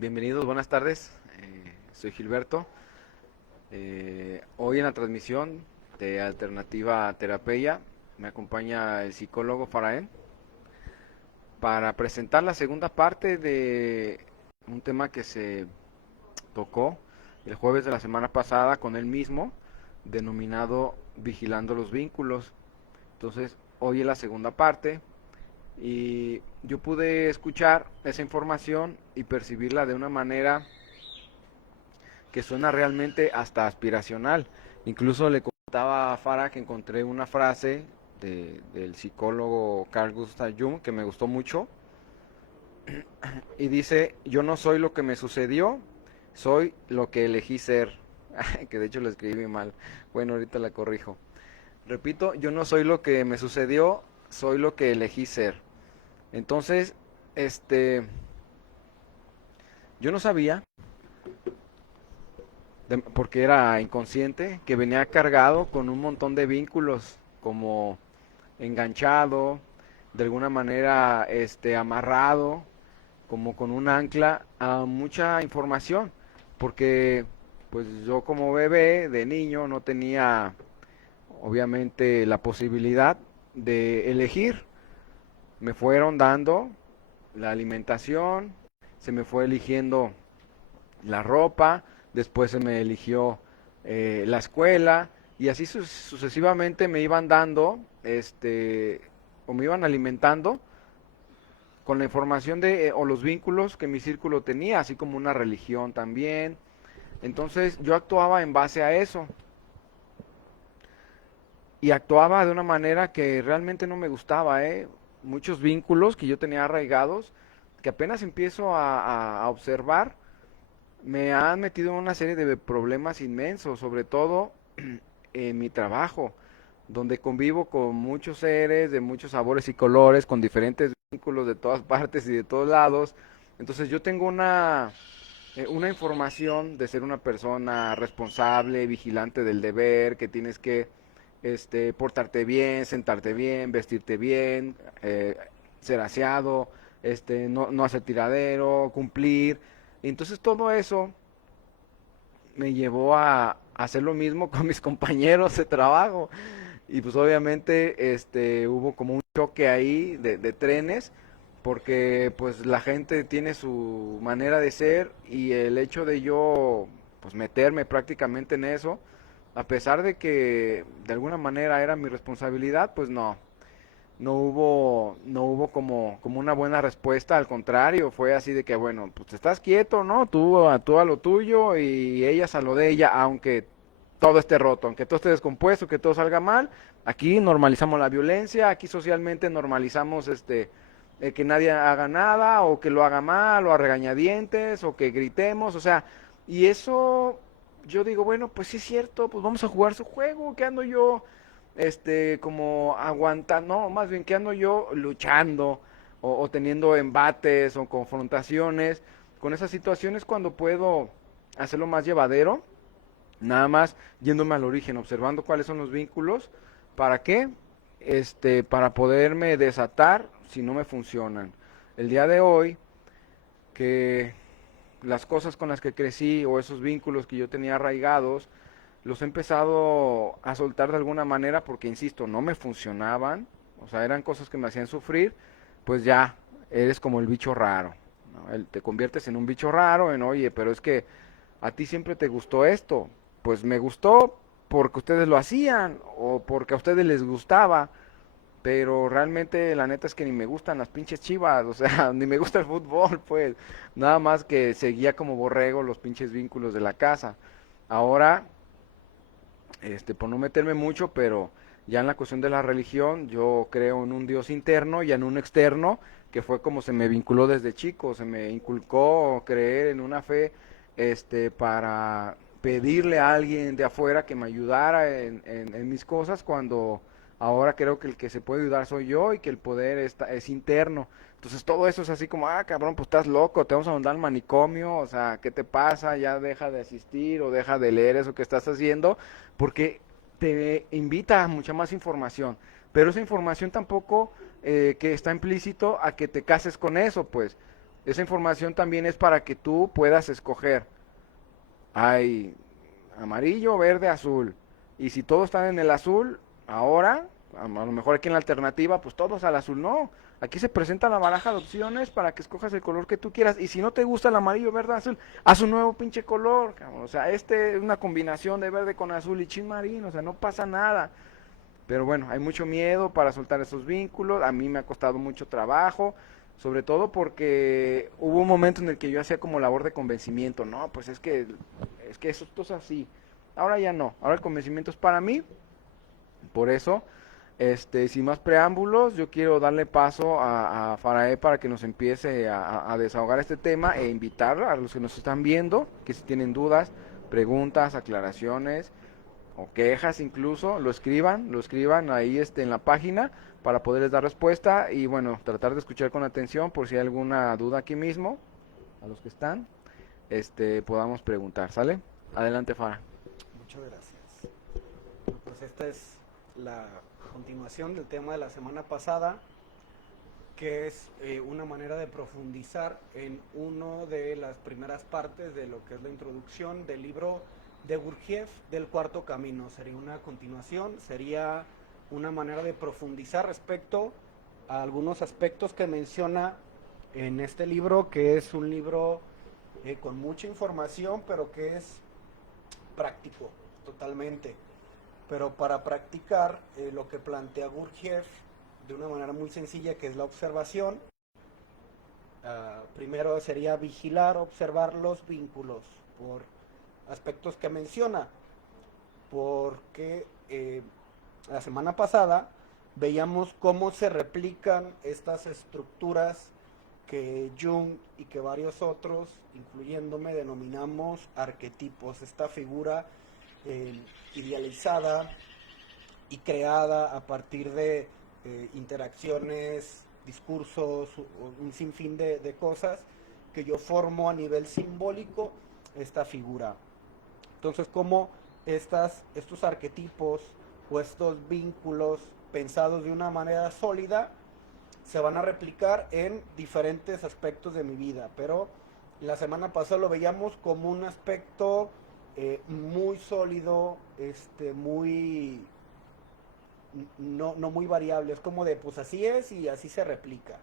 Bienvenidos, buenas tardes. Soy Gilberto. Hoy en la transmisión de Alternativa Terapia me acompaña el psicólogo Faraén para presentar la segunda parte de un tema que se tocó el jueves de la semana pasada con él mismo, denominado Vigilando los Vínculos. Entonces, hoy es la segunda parte y yo pude escuchar esa información y percibirla de una manera que suena realmente hasta aspiracional. Incluso le comentaba a Farah que encontré una frase del psicólogo Carl Gustav Jung que me gustó mucho y dice, yo no soy lo que me sucedió, soy lo que elegí ser. Que de hecho lo escribí mal. Bueno, ahorita la corrijo. Repito, yo no soy lo que me sucedió, soy lo que elegí ser. Entonces, yo no sabía porque era inconsciente, que venía cargado con un montón de vínculos, como enganchado, de alguna manera amarrado, como con un ancla a mucha información, porque pues yo como bebé de niño no tenía obviamente la posibilidad de elegir. Me fueron dando la alimentación, se me fue eligiendo la ropa, después se me eligió la escuela y así sucesivamente me iban dando, o me iban alimentando con la información de, o los vínculos que mi círculo tenía, así como una religión también. Entonces yo actuaba en base a eso y actuaba de una manera que realmente no me gustaba, ¿eh? Muchos vínculos que yo tenía arraigados, que apenas empiezo a observar, me han metido en una serie de problemas inmensos, sobre todo en mi trabajo, donde convivo con muchos seres de muchos sabores y colores, con diferentes vínculos de todas partes y de todos lados. Entonces yo tengo una información de ser una persona responsable, vigilante del deber, que tienes que portarte bien, sentarte bien, vestirte bien, ser aseado, no hacer tiradero, cumplir. Entonces todo eso me llevó a hacer lo mismo con mis compañeros de trabajo. Y pues obviamente hubo como un choque ahí de trenes, porque pues la gente tiene su manera de ser y el hecho de yo pues meterme prácticamente en eso, a pesar de que de alguna manera era mi responsabilidad, pues no hubo como una buena respuesta, al contrario, fue así de que, bueno, pues estás quieto, ¿no? Tú a lo tuyo y ellas a lo de ella, aunque todo esté roto, aunque todo esté descompuesto, que todo salga mal, aquí normalizamos la violencia, aquí socialmente normalizamos que nadie haga nada, o que lo haga mal, o a regañadientes, o que gritemos, o sea, y eso yo digo, bueno, pues sí es cierto, pues vamos a jugar su juego, que ando yo como aguantando, no, más bien que ando yo luchando o teniendo embates o confrontaciones con esas situaciones cuando puedo hacerlo más llevadero, nada más yéndome al origen, observando cuáles son los vínculos, ¿para qué? Para poderme desatar si no me funcionan. El día de hoy, que las cosas con las que crecí o esos vínculos que yo tenía arraigados, los he empezado a soltar de alguna manera porque, insisto, no me funcionaban, o sea, eran cosas que me hacían sufrir, pues ya eres como el bicho raro, ¿no? Te conviertes en un bicho raro, en, oye, pero es que a ti siempre te gustó esto, pues me gustó porque ustedes lo hacían o porque a ustedes les gustaba, pero realmente la neta es que ni me gustan las pinches Chivas, o sea, ni me gusta el fútbol, pues, nada más que seguía como borrego los pinches vínculos de la casa. Ahora por no meterme mucho, pero ya en la cuestión de la religión, yo creo en un Dios interno y en un externo, que fue como se me vinculó desde chico, se me inculcó creer en una fe, para pedirle a alguien de afuera que me ayudara en mis cosas, cuando ahora creo que el que se puede ayudar soy yo y que el poder es interno. Entonces todo eso es así como, ah, cabrón, pues estás loco, te vamos a mandar al manicomio, o sea, ¿qué te pasa? Ya deja de asistir o deja de leer eso que estás haciendo, porque te invita a mucha más información, pero esa información tampoco que está implícito a que te cases con eso, pues, Esa información también es para que tú puedas escoger. Hay amarillo, verde, azul. Y si todos están en el azul, ahora, lo mejor aquí en la alternativa, pues todos al azul. No, aquí se presenta la baraja de opciones para que escojas el color que tú quieras. Y si no te gusta el amarillo, verde, azul, haz un nuevo pinche color, cabrón. O sea, este es una combinación de verde con azul y chin marín, o sea, no pasa nada. Pero bueno, hay mucho miedo para soltar esos vínculos. A mí me ha costado mucho trabajo, sobre todo porque hubo un momento en el que yo hacía como labor de convencimiento. No, pues es que esto es así. Ahora ya no. Ahora el convencimiento es para mí. Por eso, sin más preámbulos, yo quiero darle paso a Faraé para que nos empiece a desahogar este tema e invitar a los que nos están viendo, que si tienen dudas, preguntas, aclaraciones o quejas incluso, lo escriban ahí en la página para poderles dar respuesta y bueno, tratar de escuchar con atención por si hay alguna duda aquí mismo, a los que están, podamos preguntar, ¿sale? Adelante, Fara. Muchas gracias. Pues esta es la continuación del tema de la semana pasada, que es una manera de profundizar en una de las primeras partes de lo que es la introducción del libro de Gurdjieff del Cuarto Camino. Sería una continuación, sería una manera de profundizar respecto a algunos aspectos que menciona en este libro, que es un libro con mucha información, pero que es práctico totalmente. Pero para practicar lo que plantea Gurdjieff de una manera muy sencilla, que es la observación, primero sería vigilar, observar los vínculos por aspectos que menciona, porque la semana pasada veíamos cómo se replican estas estructuras que Jung y que varios otros, incluyéndome, denominamos arquetipos. Esta figura idealizada y creada a partir de interacciones, discursos, un sinfín de cosas que yo formo a nivel simbólico esta figura. Entonces, cómo estos arquetipos o estos vínculos pensados de una manera sólida se van a replicar en diferentes aspectos de mi vida, pero la semana pasada lo veíamos como un aspecto muy sólido, muy no muy variable, es como de pues así es y así se replica.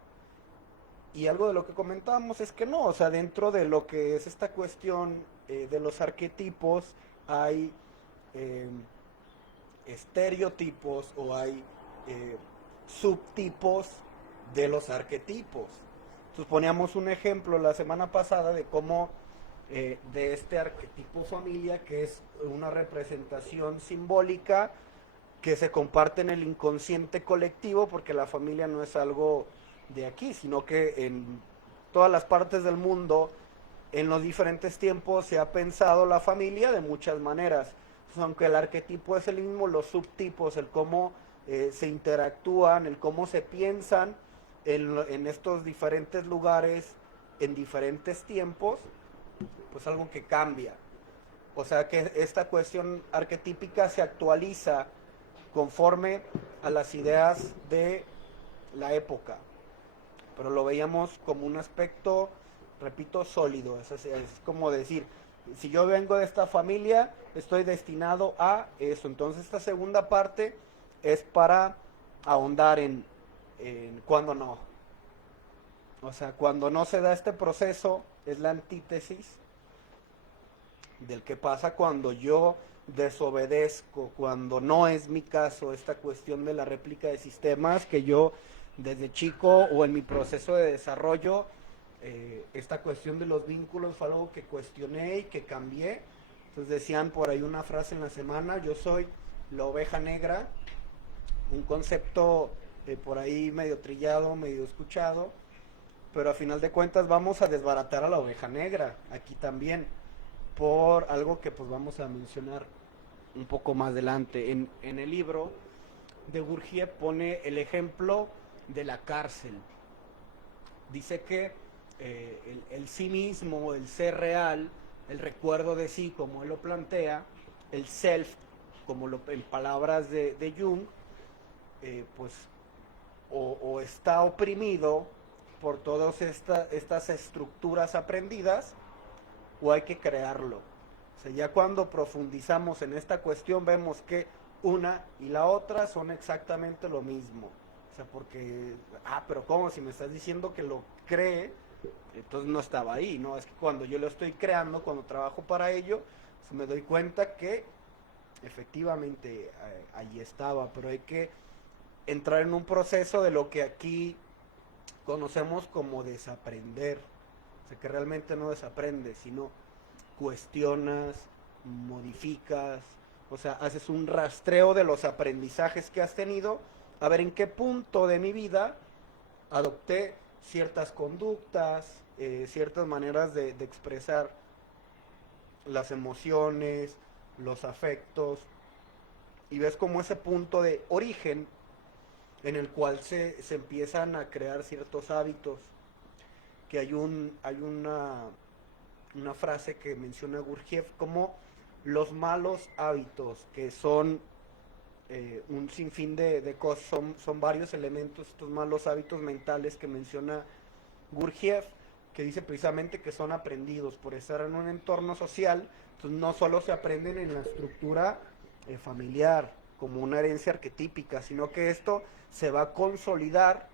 Y algo de lo que comentábamos es que no, o sea, dentro de lo que es esta cuestión de los arquetipos hay eh, estereotipos o hay subtipos de los arquetipos. Entonces poníamos un ejemplo la semana pasada de cómo de este arquetipo familia, que es una representación simbólica que se comparte en el inconsciente colectivo, porque la familia no es algo de aquí, sino que en todas las partes del mundo, en los diferentes tiempos, se ha pensado la familia de muchas maneras. Entonces, aunque el arquetipo es el mismo, los subtipos, el cómo se interactúan, el cómo se piensan en estos diferentes lugares, en diferentes tiempos, pues algo que cambia. O sea que esta cuestión arquetípica se actualiza conforme a las ideas de la época. Pero lo veíamos como un aspecto, repito, sólido. Es como decir, si yo vengo de esta familia, estoy destinado a eso. Entonces esta segunda parte es para ahondar en cuando no. O sea, cuando no se da este proceso, es la antítesis del que pasa cuando yo desobedezco, cuando no es mi caso esta cuestión de la réplica de sistemas, que yo desde chico o en mi proceso de desarrollo, esta cuestión de los vínculos fue algo que cuestioné y que cambié. Entonces decían por ahí una frase en la semana, yo soy la oveja negra, un concepto por ahí medio trillado, medio escuchado, pero a final de cuentas vamos a desbaratar a la oveja negra aquí también, por algo que pues vamos a mencionar un poco más adelante. En el libro de Gurdjieff pone el ejemplo de la cárcel. Dice que el sí mismo, el ser real, el recuerdo de sí, como él lo plantea, el self, como en palabras de Jung, pues o está oprimido por todas estas estructuras aprendidas o hay que crearlo. O sea, ya cuando profundizamos en esta cuestión vemos que una y la otra son exactamente lo mismo. O sea, porque, pero ¿cómo? Si me estás diciendo que lo cree, entonces no estaba ahí, ¿no? Es que cuando yo lo estoy creando, cuando trabajo para ello, pues me doy cuenta que efectivamente ahí estaba, pero hay que entrar en un proceso de lo que aquí conocemos como desaprender. O sea, que realmente no desaprendes, sino cuestionas, modificas, o sea, haces un rastreo de los aprendizajes que has tenido, a ver en qué punto de mi vida adopté ciertas conductas, ciertas maneras de expresar las emociones, los afectos, y ves como ese punto de origen en el cual se empiezan a crear ciertos hábitos, que hay una frase que menciona Gurdjieff como los malos hábitos, que son un sinfín de cosas, son varios elementos, estos malos hábitos mentales que menciona Gurdjieff, que dice precisamente que son aprendidos por estar en un entorno social. Entonces no solo se aprenden en la estructura familiar, como una herencia arquetípica, sino que esto se va a consolidar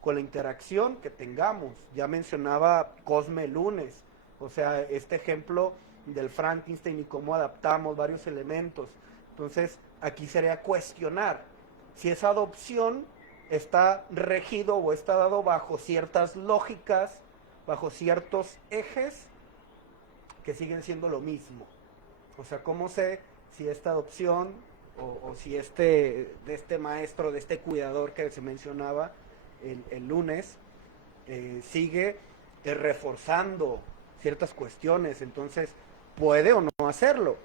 con la interacción que tengamos. Ya mencionaba Cosme lunes, o sea, este ejemplo del Frankenstein y cómo adaptamos varios elementos. Entonces, aquí sería cuestionar si esa adopción está regido o está dado bajo ciertas lógicas, bajo ciertos ejes que siguen siendo lo mismo. O sea, ¿cómo sé si esta adopción o si de este maestro, de este cuidador que se mencionaba el lunes, sigue reforzando ciertas cuestiones? Entonces, ¿puede o no hacerlo?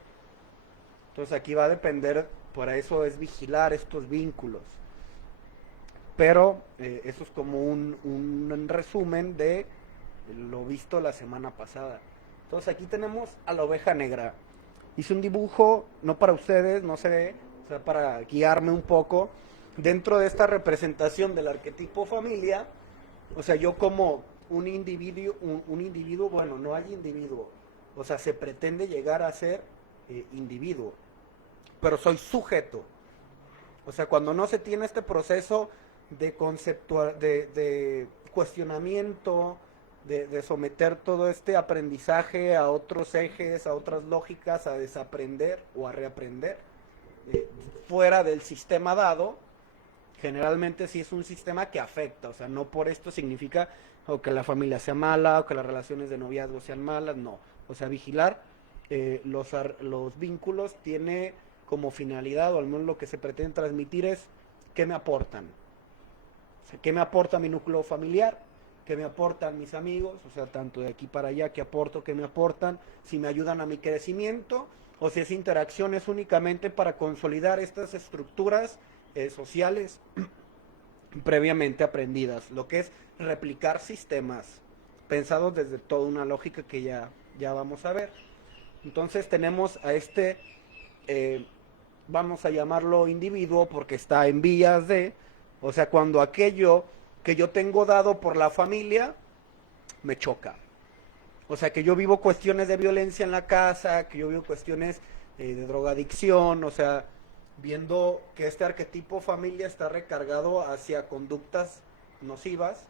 Entonces aquí va a depender, para eso es vigilar estos vínculos. Pero eso es como un resumen de lo visto la semana pasada. Entonces aquí tenemos a la oveja negra. Hice un dibujo, no para ustedes, no se ve, o sea, para guiarme un poco. Dentro de esta representación del arquetipo familia, o sea, yo como un individuo, bueno, no hay individuo, o sea, se pretende llegar a ser individuo, pero soy sujeto. O sea, cuando no se tiene este proceso de de cuestionamiento, de someter todo este aprendizaje a otros ejes, a otras lógicas, a desaprender o a reaprender, fuera del sistema dado, generalmente sí es un sistema que afecta. O sea, no por esto significa o que la familia sea mala o que las relaciones de noviazgo sean malas, no. O sea, vigilar los vínculos tiene como finalidad, o al menos lo que se pretende transmitir es qué me aportan. O sea, qué me aporta mi núcleo familiar, qué me aportan mis amigos, o sea, tanto de aquí para allá, qué aporto, qué me aportan, si me ayudan a mi crecimiento, o si esa interacción es únicamente para consolidar estas estructuras sociales previamente aprendidas, lo que es replicar sistemas pensados desde toda una lógica que ya vamos a ver. Entonces tenemos a vamos a llamarlo individuo porque está en vías de, o sea, cuando aquello que yo tengo dado por la familia me choca. O sea, que yo vivo cuestiones de violencia en la casa, que yo vivo cuestiones de drogadicción, o sea, viendo que este arquetipo familia está recargado hacia conductas nocivas,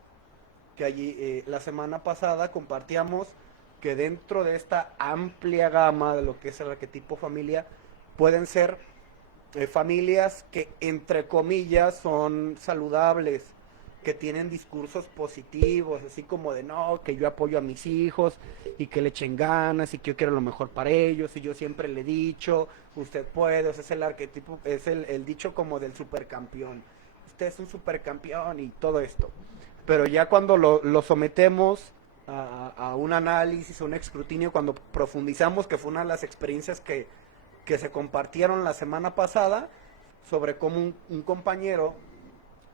que allí la semana pasada compartíamos que dentro de esta amplia gama de lo que es el arquetipo familia, pueden ser familias que entre comillas son saludables, que tienen discursos positivos, así como de no, que yo apoyo a mis hijos y que le echen ganas y que yo quiero lo mejor para ellos y yo siempre le he dicho, usted puede, o sea, es el arquetipo, es el dicho como del supercampeón, usted es un supercampeón y todo esto. Pero ya cuando lo sometemos a un análisis, a un escrutinio, cuando profundizamos, que fue una de las experiencias que se compartieron la semana pasada, sobre cómo un compañero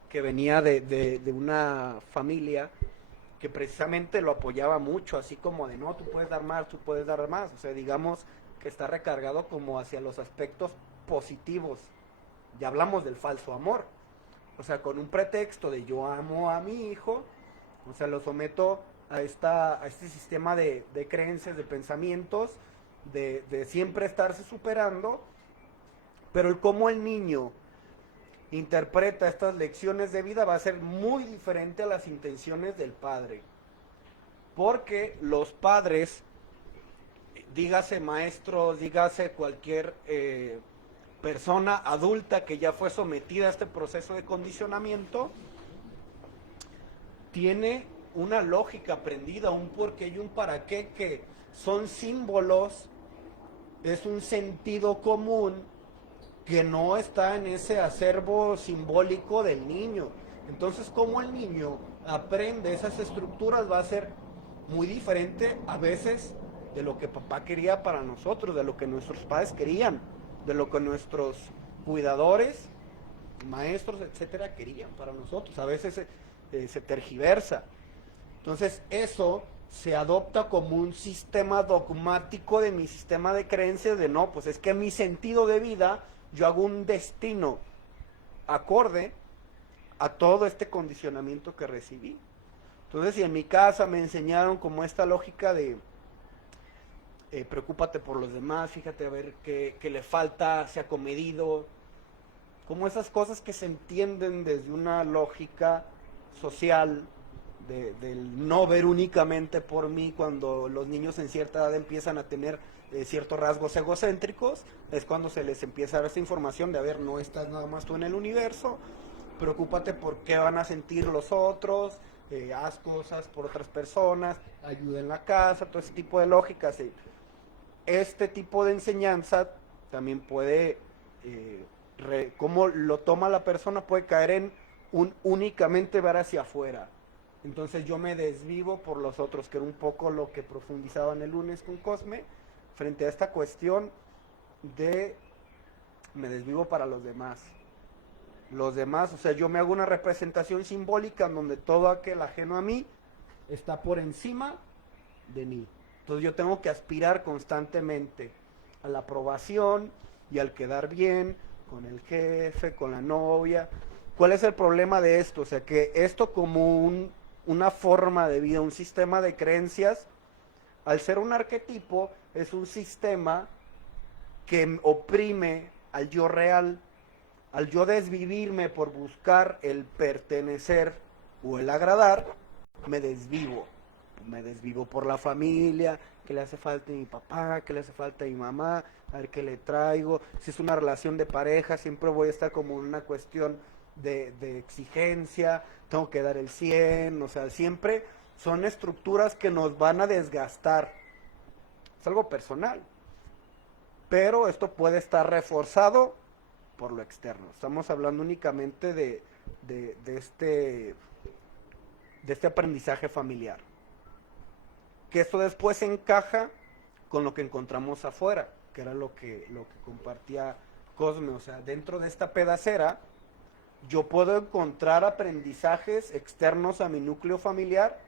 que venía de una familia que precisamente lo apoyaba mucho, así como de no, tú puedes dar más, tú puedes dar más, o sea, digamos que está recargado como hacia los aspectos positivos. Ya hablamos del falso amor, o sea, con un pretexto de yo amo a mi hijo, O sea, lo someto a este sistema de creencias, de pensamientos, de siempre estarse superando, pero el cómo el niño interpreta estas lecciones de vida va a ser muy diferente a las intenciones del padre. Porque los padres, dígase maestros, dígase cualquier persona adulta que ya fue sometida a este proceso de condicionamiento, tiene una lógica aprendida, un porqué y un para qué, que son símbolos, es un sentido común que no está en ese acervo simbólico del niño. Entonces, como el niño aprende esas estructuras, va a ser muy diferente a veces de lo que papá quería para nosotros, de lo que nuestros padres querían, de lo que nuestros cuidadores, maestros, etcétera, querían para nosotros. A veces se tergiversa. Entonces, eso se adopta como un sistema dogmático de mi sistema de creencias de no, pues es que mi sentido de vida, yo hago un destino acorde a todo este condicionamiento que recibí. Entonces, si en mi casa me enseñaron como esta lógica de preocúpate por los demás, fíjate a ver qué le falta, sea comedido, como esas cosas que se entienden desde una lógica social, del no ver únicamente por mí, cuando los niños en cierta edad empiezan a tener ciertos rasgos egocéntricos, es cuando se les empieza a dar esta información de, a ver, no estás nada más tú en el universo, preocúpate por qué van a sentir los otros, haz cosas por otras personas, ayuda en la casa, todo ese tipo de lógicas. Este tipo de enseñanza también puede, como lo toma la persona, puede caer en un únicamente ver hacia afuera. Entonces yo me desvivo por los otros, que era un poco lo que profundizaba en el lunes con Cosme, frente a esta cuestión de me desvivo para los demás. Los demás, o sea, yo me hago una representación simbólica en donde todo aquel ajeno a mí está por encima de mí. Entonces yo tengo que aspirar constantemente a la aprobación y al quedar bien con el jefe, con la novia. ¿Cuál es el problema de esto? O sea, que esto como una forma de vida, un sistema de creencias, al ser un arquetipo, es un sistema que oprime al yo real. Al yo desvivirme por buscar el pertenecer o el agradar, me desvivo. Me desvivo por la familia, que le hace falta a mi papá, que le hace falta a mi mamá, a ver qué le traigo. Si es una relación de pareja, siempre voy a estar como en una cuestión de exigencia, tengo que dar el 100, o sea, siempre son estructuras que nos van a desgastar. Es algo personal. Pero esto puede estar reforzado por lo externo. Estamos hablando únicamente de este aprendizaje familiar. Que esto después encaja con lo que encontramos afuera, que era lo que compartía Cosme. O sea, dentro de esta pedacera, yo puedo encontrar aprendizajes externos a mi núcleo familiar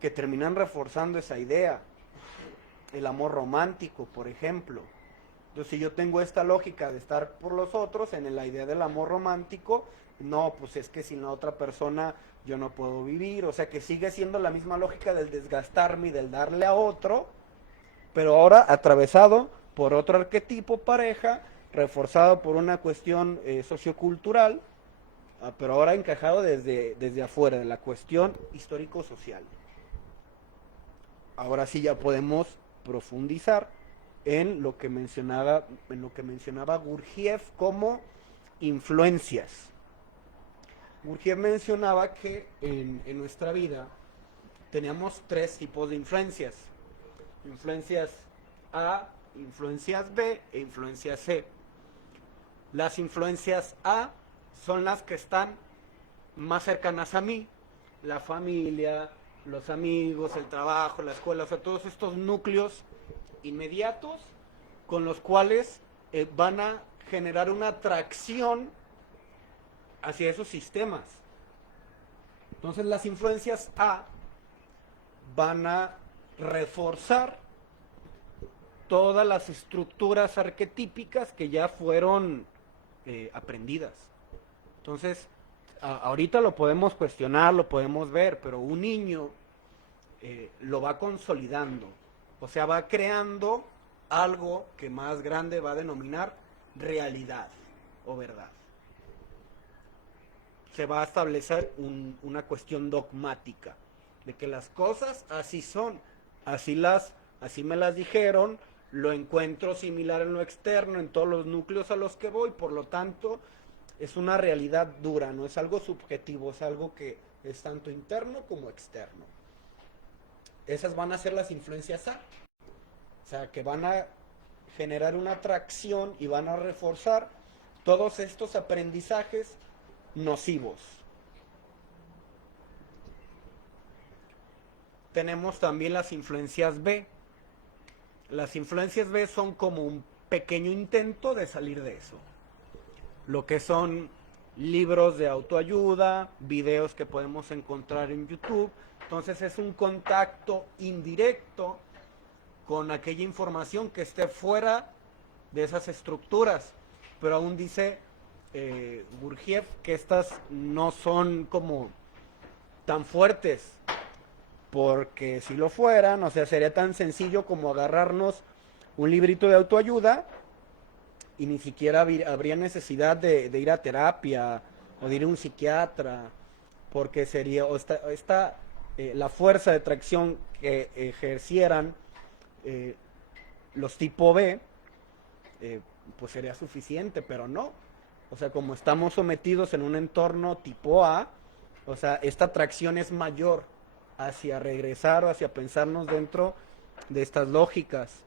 que terminan reforzando esa idea. El amor romántico, por ejemplo. Entonces, si yo tengo esta lógica de estar por los otros, en la idea del amor romántico, no, pues es que sin la otra persona yo no puedo vivir. O sea, que sigue siendo la misma lógica del desgastarme y del darle a otro, pero ahora atravesado por otro arquetipo pareja, reforzado por una cuestión sociocultural, pero ahora encajado desde afuera, de la cuestión histórico-social. Ahora sí ya podemos profundizar en lo que mencionaba Gurdjieff como influencias. Gurdjieff mencionaba que en nuestra vida teníamos tres tipos de influencias. Influencias A, influencias B e influencias C. Las influencias A son las que están más cercanas a mí, la familia, los amigos, el trabajo, la escuela, o sea, todos estos núcleos inmediatos con los cuales van a generar una atracción hacia esos sistemas. Entonces las influencias A van a reforzar todas las estructuras arquetípicas que ya fueron aprendidas. Entonces ahorita lo podemos cuestionar, lo podemos ver, pero un niño lo va consolidando, o sea, va creando algo que más grande va a denominar realidad o verdad. Se va a establecer una cuestión dogmática de que las cosas así son, así me las dijeron, lo encuentro similar en lo externo, en todos los núcleos a los que voy, por lo tanto es una realidad dura, no es algo subjetivo, es algo que es tanto interno como externo. Esas van a ser las influencias A, o sea, que van a generar una atracción y van a reforzar todos estos aprendizajes nocivos. Tenemos también las influencias B. Las influencias B son como un pequeño intento de salir de eso. Lo que son libros de autoayuda, videos que podemos encontrar en YouTube. Entonces es un contacto indirecto con aquella información que esté fuera de esas estructuras. Pero aún dice Gurdjieff que estas no son como tan fuertes, porque si lo fueran, o sea, sería tan sencillo como agarrarnos un librito de autoayuda y ni siquiera habría necesidad de ir a terapia o de ir a un psiquiatra, porque sería la fuerza de tracción que ejercieran los tipo B, pues sería suficiente, pero no. O sea, como estamos sometidos en un entorno tipo A, o sea, esta atracción es mayor hacia regresar o hacia pensarnos dentro de estas lógicas.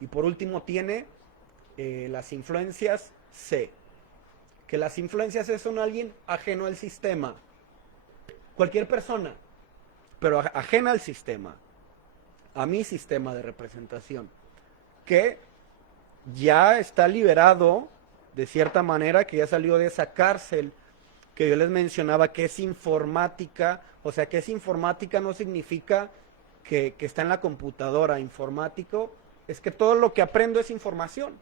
Y por último tiene las influencias C, que las influencias son alguien ajeno al sistema, cualquier persona, pero ajena al sistema, a mi sistema de representación, que ya está liberado de cierta manera, que ya salió de esa cárcel que yo les mencionaba, que es informática. O sea, que es informática no significa que está en la computadora. Informático es que todo lo que aprendo es información.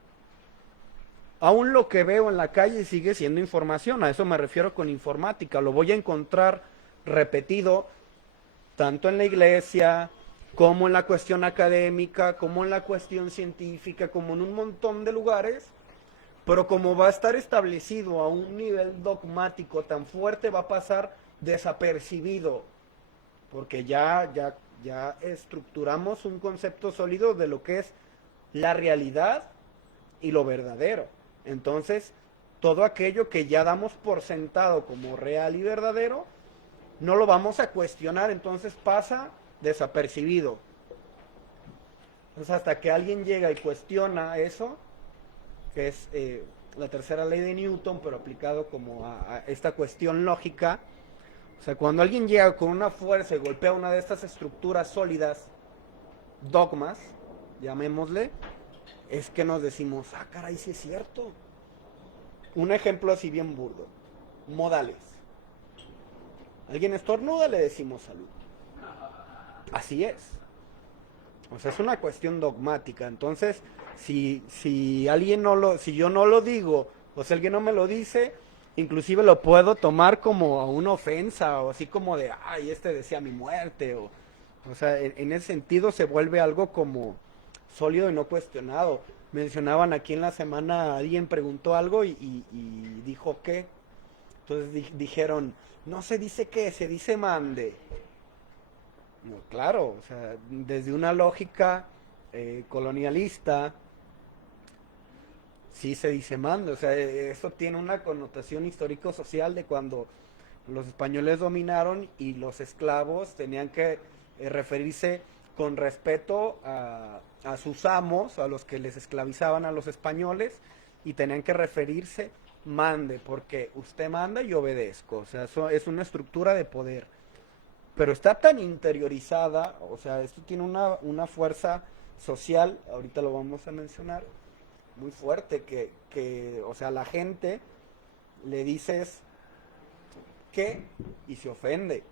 Aún lo que veo en la calle sigue siendo información, a eso me refiero con informática. Lo voy a encontrar repetido tanto en la iglesia, como en la cuestión académica, como en la cuestión científica, como en un montón de lugares, pero como va a estar establecido a un nivel dogmático tan fuerte, va a pasar desapercibido, porque ya estructuramos un concepto sólido de lo que es la realidad y lo verdadero. Entonces, todo aquello que ya damos por sentado como real y verdadero, no lo vamos a cuestionar, entonces pasa desapercibido. Entonces, hasta que alguien llega y cuestiona eso, que es la tercera ley de Newton, pero aplicado como a esta cuestión lógica. O sea, cuando alguien llega con una fuerza y golpea una de estas estructuras sólidas, dogmas, llamémosle, es que nos decimos, ah, caray, sí es cierto. Un ejemplo así bien burdo, modales. Alguien estornuda, le decimos salud. Así es. O sea, es una cuestión dogmática. Entonces, si alguien si yo no lo digo, o si alguien no me lo dice, inclusive lo puedo tomar como a una ofensa, o así como de, ay, este decía mi muerte, o sea, en ese sentido se vuelve algo como sólido y no cuestionado. Mencionaban aquí en la semana, alguien preguntó algo y dijo qué. Entonces dijeron, no se dice qué, se dice mande. No, claro, o sea, desde una lógica colonialista, sí se dice mando, o sea, eso tiene una connotación histórico-social de cuando los españoles dominaron y los esclavos tenían que referirse con respeto a sus amos, a los que les esclavizaban a los españoles, y tenían que referirse mande, porque usted manda y yo obedezco, o sea, eso es una estructura de poder. Pero está tan interiorizada, o sea, esto tiene una fuerza social, ahorita lo vamos a mencionar, muy fuerte, que o sea, la gente le dices qué y se ofende.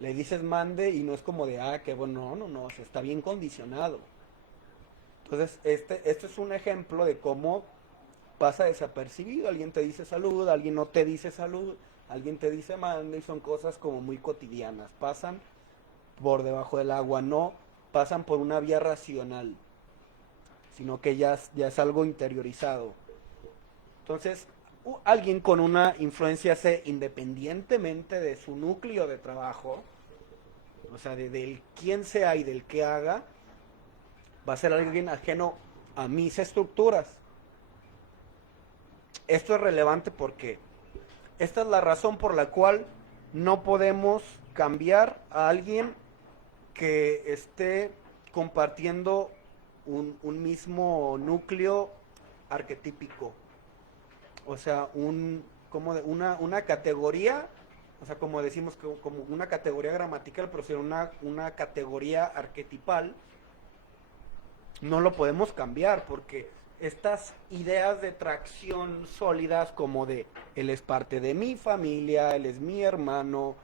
Le dices mande y no es como de, ah, qué bueno, no, o sea, está bien condicionado. Entonces, este es un ejemplo de cómo pasa desapercibido. Alguien te dice salud, alguien no te dice salud, alguien te dice manda y son cosas como muy cotidianas, pasan por debajo del agua, no pasan por una vía racional, sino que ya es algo interiorizado. Entonces, alguien con una influencia C, independientemente de su núcleo de trabajo, o sea, del quién sea y del qué haga, va a ser alguien ajeno a mis estructuras. Esto es relevante porque esta es la razón por la cual no podemos cambiar a alguien que esté compartiendo un mismo núcleo arquetípico. O sea, una categoría, o sea, como decimos, como una categoría gramatical, pero si una categoría arquetipal, no lo podemos cambiar porque estas ideas de tracción sólidas como de él es parte de mi familia, él es mi hermano,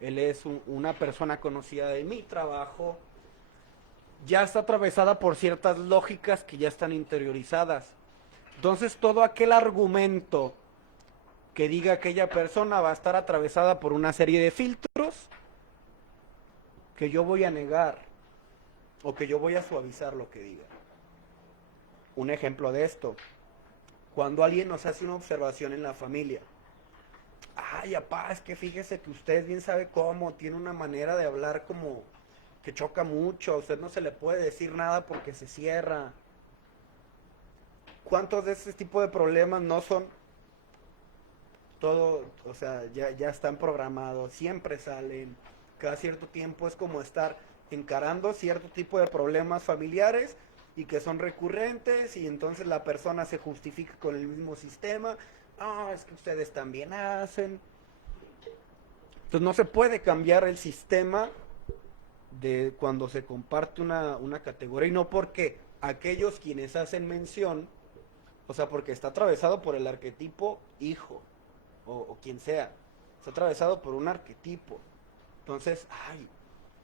él es una persona conocida de mi trabajo, ya está atravesada por ciertas lógicas que ya están interiorizadas. Entonces todo aquel argumento que diga aquella persona va a estar atravesada por una serie de filtros que yo voy a negar o que yo voy a suavizar lo que diga. Un ejemplo de esto, cuando alguien nos hace una observación en la familia, ay, papá, es que fíjese que usted bien sabe cómo, tiene una manera de hablar como que choca mucho, a usted no se le puede decir nada porque se cierra. ¿Cuántos de este tipo de problemas no son todo, o sea, ya están programados, siempre salen, cada cierto tiempo es como estar encarando cierto tipo de problemas familiares y que son recurrentes y entonces la persona se justifica con el mismo sistema, ah, es que ustedes también hacen. Entonces no se puede cambiar el sistema de cuando se comparte una categoría y no porque aquellos quienes hacen mención, o sea, porque está atravesado por el arquetipo hijo o quien sea, está atravesado por un arquetipo. Entonces, ay,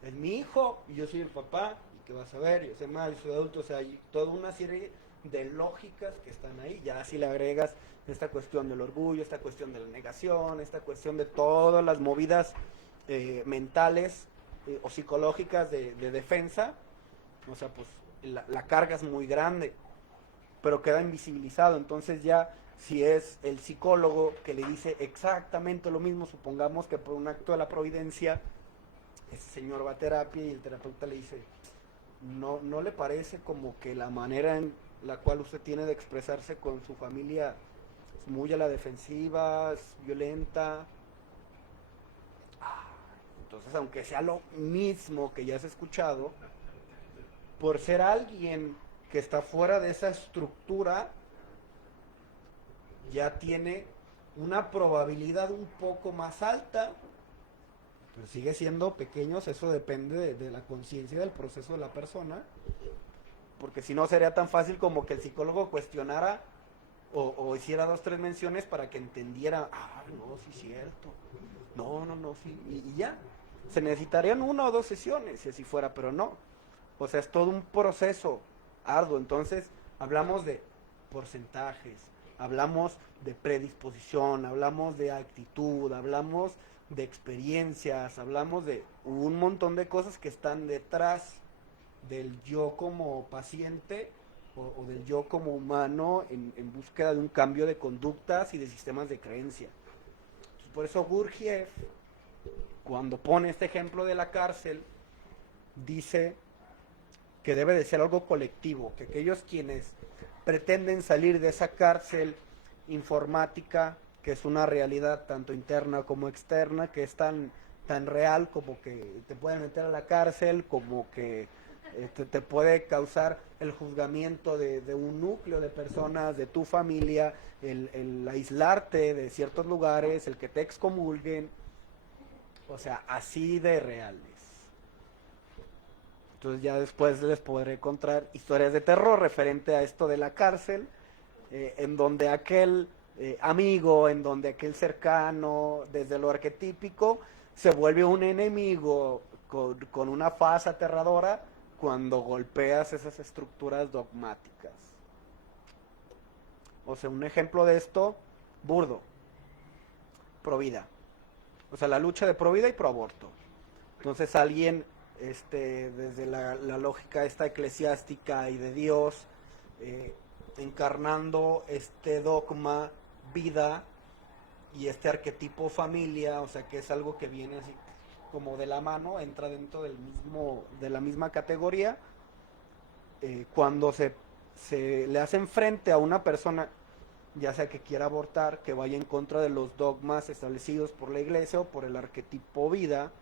es mi hijo y yo soy el papá, y qué vas a ver, yo soy más, yo soy adulto, o sea, hay toda una serie de lógicas que están ahí. Ya si le agregas esta cuestión del orgullo, esta cuestión de la negación, esta cuestión de todas las movidas mentales o psicológicas de defensa, o sea, pues la carga es muy grande, pero queda invisibilizado. Entonces ya si es el psicólogo que le dice exactamente lo mismo, supongamos que por un acto de la providencia, ese señor va a terapia y el terapeuta le dice, no le parece como que la manera en la cual usted tiene de expresarse con su familia es muy a la defensiva, es violenta. Entonces, aunque sea lo mismo que ya has escuchado, por ser alguien que está fuera de esa estructura, ya tiene una probabilidad un poco más alta, pero sigue siendo pequeños, eso depende de la conciencia del proceso de la persona, porque si no sería tan fácil como que el psicólogo cuestionara o hiciera 2, 3 menciones para que entendiera, ah, no, sí es cierto, no, sí, y ya, se necesitarían 1 o 2 sesiones si así fuera, pero no, o sea, es todo un proceso arduo. Entonces hablamos de porcentajes, hablamos de predisposición, hablamos de actitud, hablamos de experiencias, hablamos de un montón de cosas que están detrás del yo como paciente o del yo como humano en búsqueda de un cambio de conductas y de sistemas de creencia. Entonces, por eso Gurdjieff, cuando pone este ejemplo de la cárcel, dice que debe de ser algo colectivo, que aquellos quienes pretenden salir de esa cárcel informática, que es una realidad tanto interna como externa, que es tan real como que te pueden meter a la cárcel, como que te puede causar el juzgamiento de un núcleo de personas, de tu familia, el aislarte de ciertos lugares, el que te excomulguen, o sea, así de reales. Entonces ya después les podré contar historias de terror referente a esto de la cárcel, en donde aquel amigo, en donde aquel cercano, desde lo arquetípico, se vuelve un enemigo con una faz aterradora cuando golpeas esas estructuras dogmáticas. O sea, un ejemplo de esto, burdo, Provida. O sea, la lucha de pro vida y pro aborto. Entonces alguien, desde la lógica esta eclesiástica y de Dios, encarnando este dogma vida y este arquetipo familia, o sea que es algo que viene así como de la mano, entra dentro de la misma categoría, cuando se le hacen frente a una persona, ya sea que quiera abortar, que vaya en contra de los dogmas establecidos por la iglesia o por el arquetipo vida,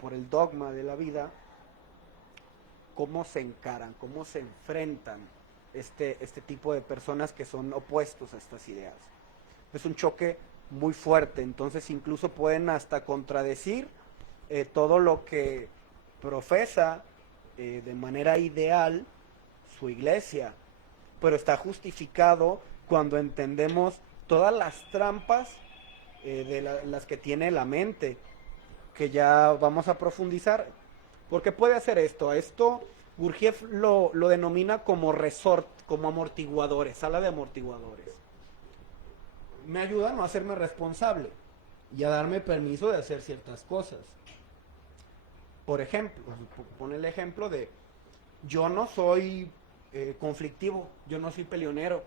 por el dogma de la vida, cómo se encaran, cómo se enfrentan este tipo de personas que son opuestos a estas ideas. Es un choque muy fuerte, entonces incluso pueden hasta contradecir todo lo que profesa de manera ideal su iglesia, pero está justificado cuando entendemos todas las trampas las que tiene la mente, que ya vamos a profundizar, porque puede hacer esto. Esto Gurdjieff lo denomina como resort, como amortiguadores, sala de amortiguadores. Me ayuda a no hacerme responsable y a darme permiso de hacer ciertas cosas. Por ejemplo, pone el ejemplo de, yo no soy conflictivo, yo no soy peleonero.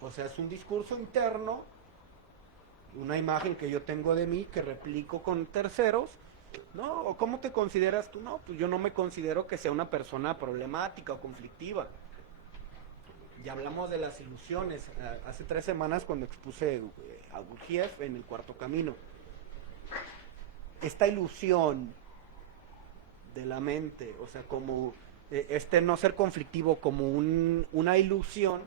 O sea, es un discurso interno, una imagen que yo tengo de mí que replico con terceros. No, ¿o cómo te consideras tú? No, pues yo no me considero que sea una persona problemática o conflictiva. Ya hablamos de las ilusiones hace 3 semanas cuando expuse a Gurdjieff en el Cuarto Camino. Esta ilusión de la mente, o sea, como no ser conflictivo como una ilusión,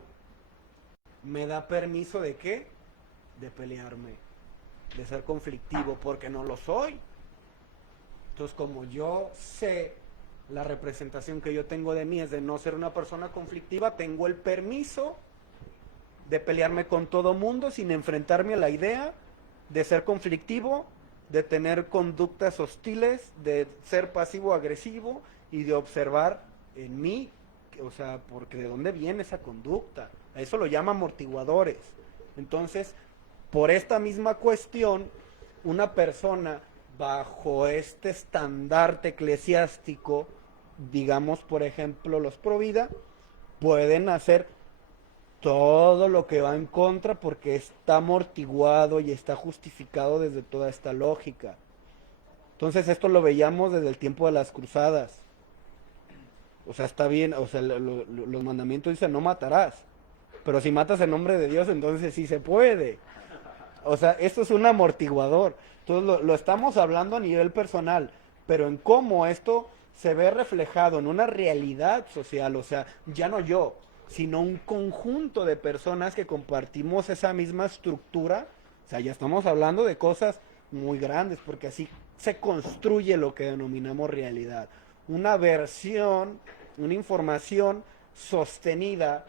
me da permiso de ¿qué? De pelearme, de ser conflictivo, porque no lo soy. Entonces, como yo sé, la representación que yo tengo de mí es de no ser una persona conflictiva, tengo el permiso de pelearme con todo mundo sin enfrentarme a la idea de ser conflictivo, de tener conductas hostiles, de ser pasivo-agresivo y de observar en mí, o sea, porque de dónde viene esa conducta. A eso lo llama amortiguadores. Entonces, por esta misma cuestión, una persona bajo este estandarte eclesiástico, digamos por ejemplo los pro vida, pueden hacer todo lo que va en contra porque está amortiguado y está justificado desde toda esta lógica. Entonces esto lo veíamos desde el tiempo de las cruzadas. O sea, está bien, o sea, los mandamientos dicen no matarás, pero si matas en nombre de Dios, entonces sí se puede. O sea, esto es un amortiguador. Entonces lo estamos hablando a nivel personal, pero en cómo esto se ve reflejado en una realidad social, o sea, ya no yo, sino un conjunto de personas que compartimos esa misma estructura. O sea, ya estamos hablando de cosas muy grandes, porque así se construye lo que denominamos realidad. Una versión, una información sostenida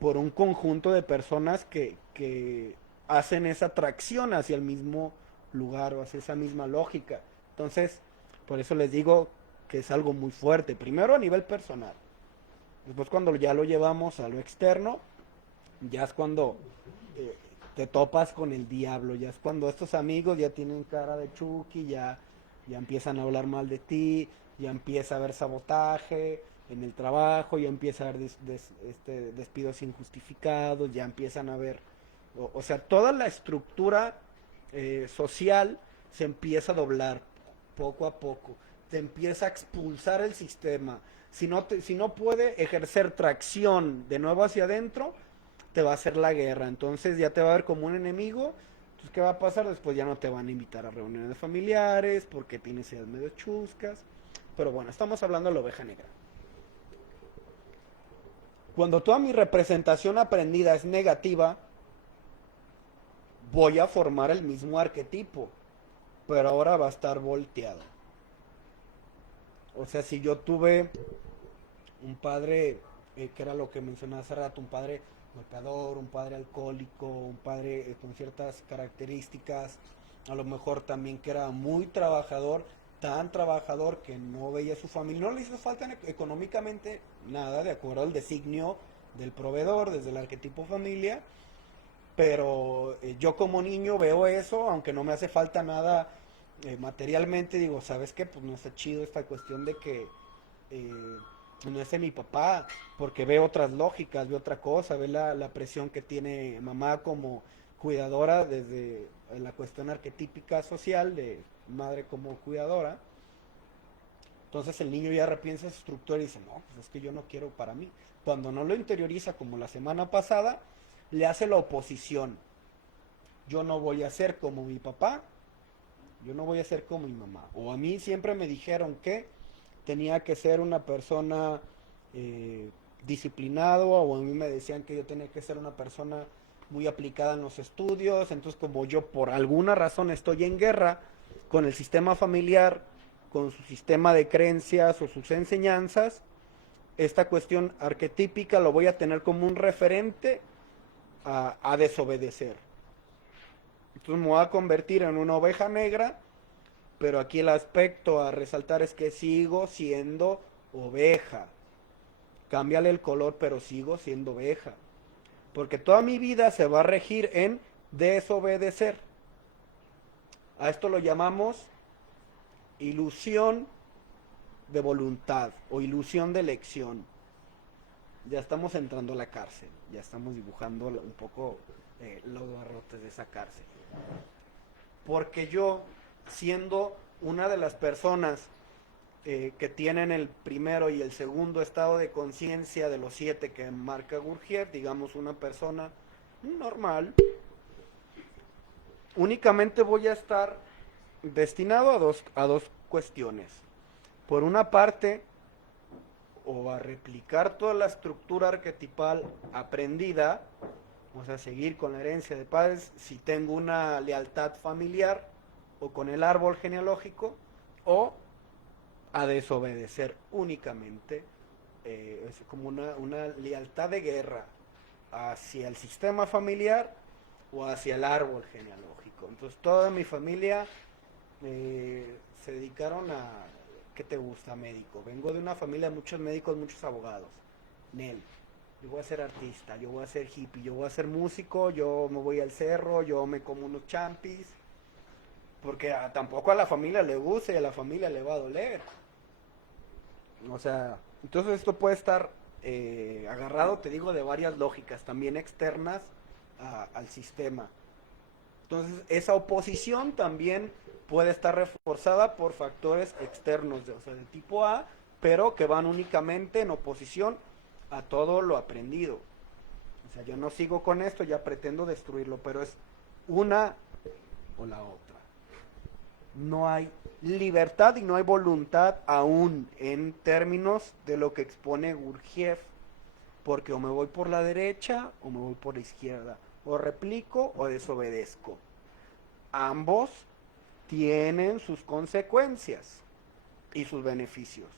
por un conjunto de personas que hacen esa atracción hacia el mismo lugar o hacia esa misma lógica. Entonces, por eso les digo que es algo muy fuerte. Primero a nivel personal. Después cuando ya lo llevamos a lo externo, ya es cuando te topas con el diablo. Ya es cuando estos amigos ya tienen cara de Chucky, ya empiezan a hablar mal de ti, ya empieza a haber sabotaje en el trabajo, ya empieza a haber despidos injustificados, ya empiezan a haber... O sea, toda la estructura social se empieza a doblar poco a poco. Te empieza a expulsar el sistema. Si no puede ejercer tracción de nuevo hacia adentro, te va a hacer la guerra. Entonces ya te va a ver como un enemigo. Entonces, ¿qué va a pasar? Después ya no te van a invitar a reuniones de familiares porque tienes ideas medio chuscas. Pero bueno, estamos hablando de la oveja negra. Cuando toda mi representación aprendida es negativa, voy a formar el mismo arquetipo, pero ahora va a estar volteado. O sea, si yo tuve un padre, que era lo que mencionaba hace rato, un padre golpeador, un padre alcohólico, un padre con ciertas características, a lo mejor también que era muy trabajador, tan trabajador que no veía a su familia, no le hizo falta económicamente nada, de acuerdo al designio del proveedor, desde el arquetipo familia, pero yo como niño veo eso, aunque no me hace falta nada materialmente, digo, ¿sabes qué? Pues no está chido esta cuestión de que eh, no es de mi papá, porque ve otras lógicas, ve otra cosa, ve la presión que tiene mamá como cuidadora desde la cuestión arquetípica social de madre como cuidadora. Entonces el niño ya repiensa su estructura y dice, no, pues es que yo no quiero para mí. Cuando no lo interioriza como la semana pasada, le hace la oposición. Yo no voy a ser como mi papá, yo no voy a ser como mi mamá. O a mí siempre me dijeron que tenía que ser una persona eh, disciplinado, o a mí me decían que yo tenía que ser una persona muy aplicada en los estudios. Entonces, como yo por alguna razón estoy en guerra con el sistema familiar, con su sistema de creencias o sus enseñanzas, esta cuestión arquetípica lo voy a tener como un referente a desobedecer. Entonces me voy a convertir en una oveja negra, pero aquí el aspecto a resaltar es que sigo siendo oveja. Cámbiale el color, pero sigo siendo oveja. Porque toda mi vida se va a regir en desobedecer. A esto lo llamamos ilusión de voluntad o ilusión de elección. Ya estamos entrando a la cárcel, ya estamos dibujando un poco los barrotes de esa cárcel. Porque yo, siendo una de las personas que tienen el primero y el segundo estado de conciencia de los 7 que marca Gurdjieff, digamos una persona normal, únicamente voy a estar destinado a dos cuestiones. Por una parte, o a replicar toda la estructura arquetipal aprendida, o sea, seguir con la herencia de padres, si tengo una lealtad familiar, o con el árbol genealógico, o a desobedecer únicamente, es como una lealtad de guerra hacia el sistema familiar o hacia el árbol genealógico. Entonces toda mi familia se dedicaron a, ¿qué te gusta? Médico. Vengo de una familia de muchos médicos, muchos abogados. Nel, yo voy a ser artista, yo voy a ser hippie, yo voy a ser músico, yo me voy al cerro, yo me como unos champis, porque tampoco a la familia le gusta y a la familia le va a doler. O sea, entonces esto puede estar agarrado, te digo, de varias lógicas, también externas al sistema. Entonces, esa oposición también puede estar reforzada por factores externos, o sea, de tipo A, pero que van únicamente en oposición a todo lo aprendido. O sea, yo no sigo con esto, ya pretendo destruirlo, pero es una o la otra. No hay libertad y no hay voluntad aún en términos de lo que expone Gurdjieff, porque o me voy por la derecha o me voy por la izquierda, o replico o desobedezco. Ambos tienen sus consecuencias y sus beneficios.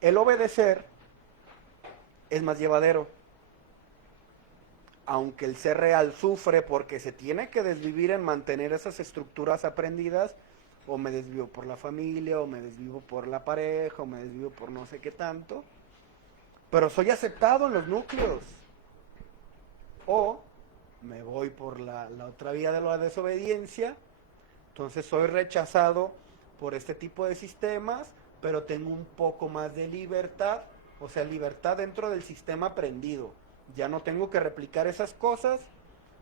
El obedecer es más llevadero, aunque el ser real sufre porque se tiene que desvivir en mantener esas estructuras aprendidas, o me desvivo por la familia, o me desvivo por la pareja, o me desvivo por no sé qué tanto, pero soy aceptado en los núcleos. O me voy por la otra vía de la desobediencia, entonces soy rechazado por este tipo de sistemas, pero tengo un poco más de libertad, o sea, libertad dentro del sistema aprendido. Ya no tengo que replicar esas cosas,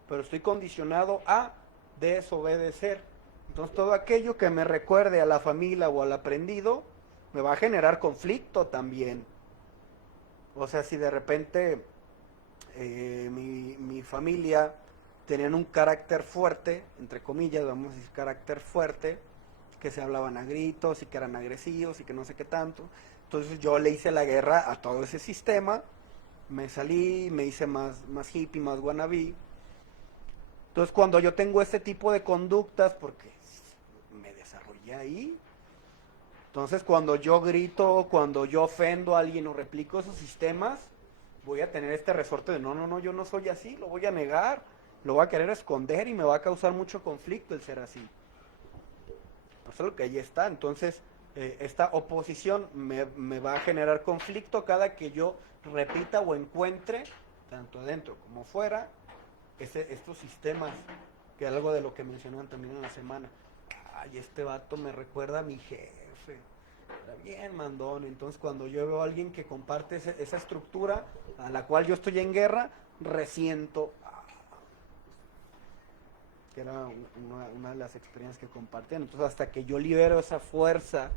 pero estoy condicionado a desobedecer. Entonces todo aquello que me recuerde a la familia o al aprendido me va a generar conflicto también. O sea, si de repente mi familia tenían un carácter fuerte, entre comillas, vamos a decir carácter fuerte, que se hablaban a gritos y que eran agresivos y que no sé qué tanto. Entonces yo le hice la guerra a todo ese sistema, me salí, me hice más hippie, más wannabe. Entonces cuando yo tengo este tipo de conductas, porque me desarrollé ahí, entonces cuando yo grito, cuando yo ofendo a alguien o replico esos sistemas, voy a tener este resorte de no, yo no soy así, lo voy a negar, lo voy a querer esconder y me va a causar mucho conflicto el ser así. Eso es lo que ahí está. Entonces, esta oposición me va a generar conflicto cada que yo repita o encuentre, tanto adentro como fuera, estos sistemas, que es algo de lo que mencionaban también en la semana. Ay, este vato me recuerda a mi jefe, era bien mandón. Entonces cuando yo veo a alguien que comparte esa estructura a la cual yo estoy en guerra, resiento. Que era una de las experiencias que compartían. Entonces hasta que yo libero esa fuerza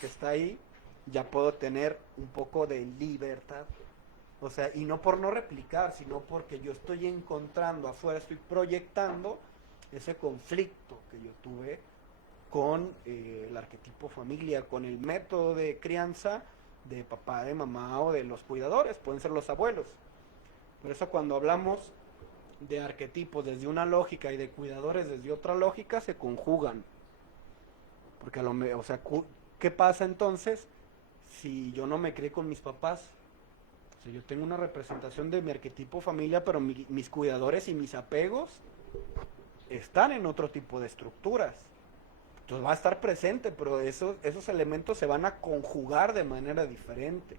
que está ahí, ya puedo tener un poco de libertad. O sea, y no por no replicar, sino porque yo estoy encontrando afuera, estoy proyectando ese conflicto que yo tuve con el arquetipo familia, con el método de crianza de papá, de mamá o de los cuidadores, pueden ser los abuelos. Por eso cuando hablamos de arquetipos desde una lógica y de cuidadores desde otra lógica, se conjugan. Porque o sea, ¿qué pasa entonces si yo no me crié con mis papás? O sea, yo tengo una representación de mi arquetipo familia, pero mis cuidadores y mis apegos están en otro tipo de estructuras. Entonces va a estar presente, pero esos elementos se van a conjugar de manera diferente.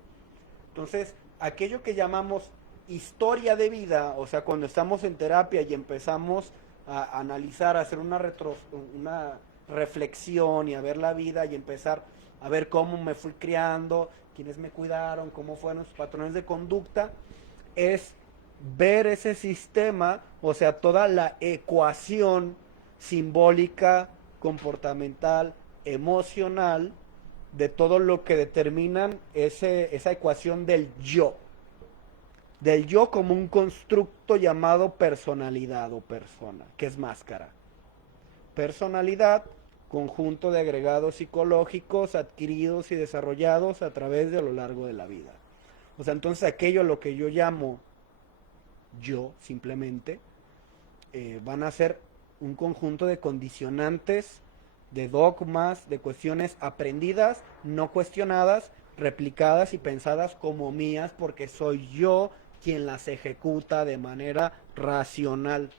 Entonces, aquello que llamamos historia de vida, o sea, cuando estamos en terapia y empezamos a analizar, a hacer una reflexión y a ver la vida y empezar a ver cómo me fui criando, quiénes me cuidaron, cómo fueron sus patrones de conducta, es ver ese sistema, o sea, toda la ecuación simbólica, comportamental, emocional, de todo lo que determinan esa ecuación del yo. Del yo como un constructo llamado personalidad o persona, que es máscara. Personalidad, conjunto de agregados psicológicos adquiridos y desarrollados a través de lo largo de la vida. O sea, entonces aquello lo que yo llamo yo, simplemente, van a ser un conjunto de condicionantes, de dogmas, de cuestiones aprendidas, no cuestionadas, replicadas y pensadas como mías, porque soy yo quien las ejecuta de manera racional.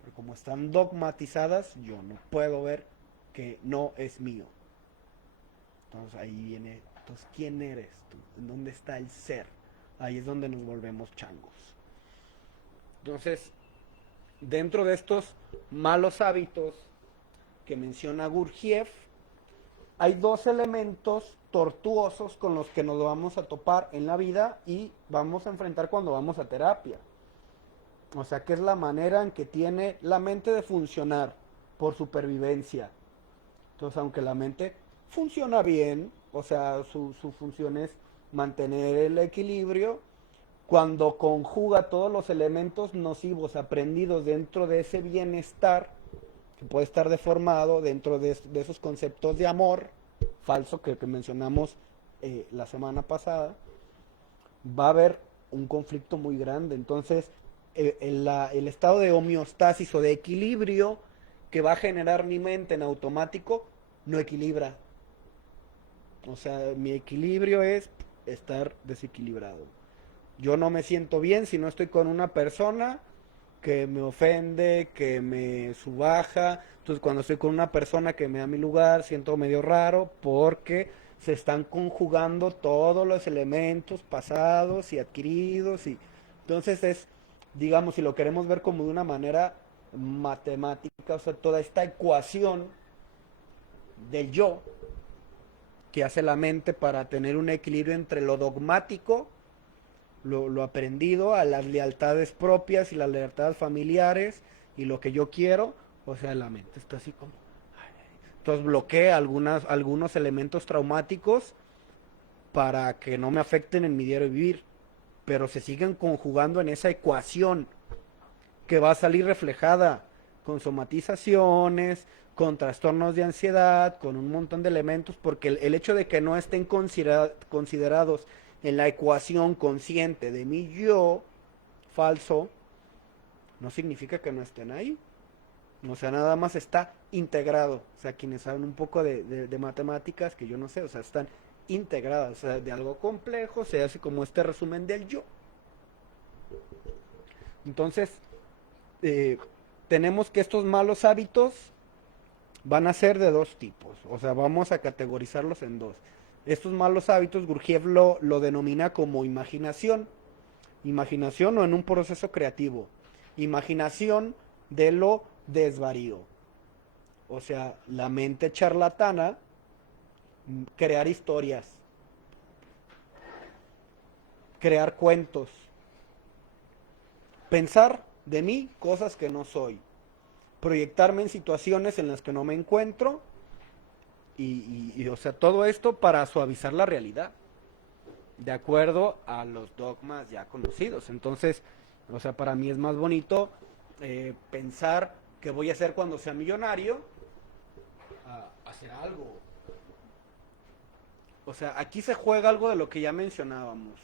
Pero como están dogmatizadas, yo no puedo ver que no es mío. Entonces ahí viene, entonces, ¿quién eres tú? ¿En dónde está el ser? Ahí es donde nos volvemos changos. Entonces, dentro de estos malos hábitos que menciona Gurdjieff, hay dos elementos tortuosos con los que nos vamos a topar en la vida y vamos a enfrentar cuando vamos a terapia. O sea, que es la manera en que tiene la mente de funcionar por supervivencia. Entonces, aunque la mente funciona bien, o sea, su función es mantener el equilibrio, cuando conjuga todos los elementos nocivos aprendidos dentro de ese bienestar, que puede estar deformado dentro de esos conceptos de amor falso que mencionamos la semana pasada, va a haber un conflicto muy grande. Entonces, el estado de homeostasis o de equilibrio que va a generar mi mente en automático no equilibra. O sea, mi equilibrio es estar desequilibrado. Yo no me siento bien si no estoy con una persona que me ofende, que me subaja. Entonces cuando estoy con una persona que me da mi lugar, siento medio raro porque se están conjugando todos los elementos pasados y adquiridos. Y entonces es, digamos, si lo queremos ver como de una manera matemática, o sea, toda esta ecuación del yo que hace la mente para tener un equilibrio entre lo dogmático, lo aprendido, a las lealtades propias y las lealtades familiares y lo que yo quiero. O sea, la mente está así como... Entonces bloquea algunos elementos traumáticos para que no me afecten en mi diario vivir, pero se siguen conjugando en esa ecuación que va a salir reflejada con somatizaciones, con trastornos de ansiedad, con un montón de elementos, porque el hecho de que no estén considerados en la ecuación consciente de mi yo falso, no significa que no estén ahí. O sea, nada más está integrado. O sea, quienes saben un poco de matemáticas, que yo no sé, o sea, están integradas. O sea, de algo complejo se hace como este resumen del yo. Entonces, tenemos que estos malos hábitos van a ser de dos tipos. O sea, vamos a categorizarlos en dos. Estos malos hábitos, Gurdjieff lo denomina como imaginación. Imaginación o en un proceso creativo. Imaginación de lo desvarío. O sea, la mente charlatana, crear historias, crear cuentos, pensar de mí cosas que no soy, proyectarme en situaciones en las que no me encuentro o sea, todo esto para suavizar la realidad, de acuerdo a los dogmas ya conocidos. Entonces, o sea, para mí es más bonito pensar que voy a hacer cuando sea millonario, a hacer algo. O sea, aquí se juega algo de lo que ya mencionábamos.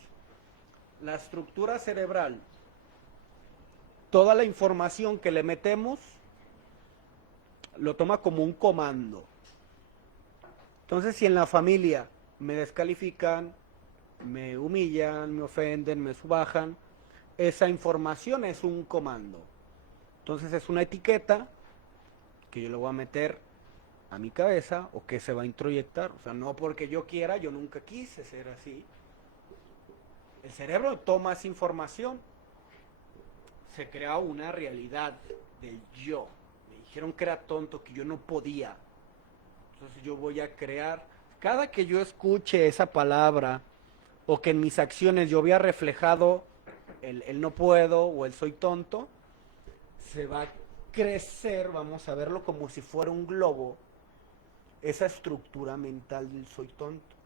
La estructura cerebral, toda la información que le metemos, lo toma como un comando. Entonces, si en la familia me descalifican, me humillan, me ofenden, me subajan, esa información es un comando. Entonces es una etiqueta que yo le voy a meter a mi cabeza o que se va a introyectar. O sea, no porque yo quiera, yo nunca quise ser así. El cerebro toma esa información, se crea una realidad del yo. Me dijeron que era tonto, que yo no podía. Entonces yo voy a crear, cada que yo escuche esa palabra o que en mis acciones yo vea reflejado el no puedo o el soy tonto, se va a crecer, vamos a verlo como si fuera un globo, esa estructura mental del soy tonto.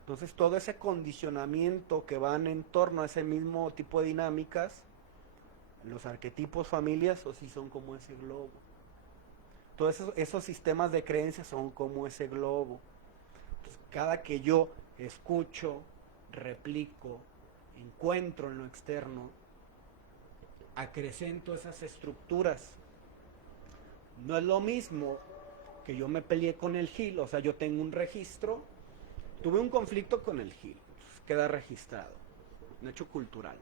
Entonces todo ese condicionamiento que van en torno a ese mismo tipo de dinámicas, los arquetipos familias, o sí son como ese globo. Todos esos sistemas de creencias son como ese globo. Entonces, cada que yo escucho, replico, encuentro en lo externo, acrecento esas estructuras. No es lo mismo que yo me peleé con el Gil, o sea, yo tengo un registro, tuve un conflicto con el Gil, queda registrado, un hecho cultural.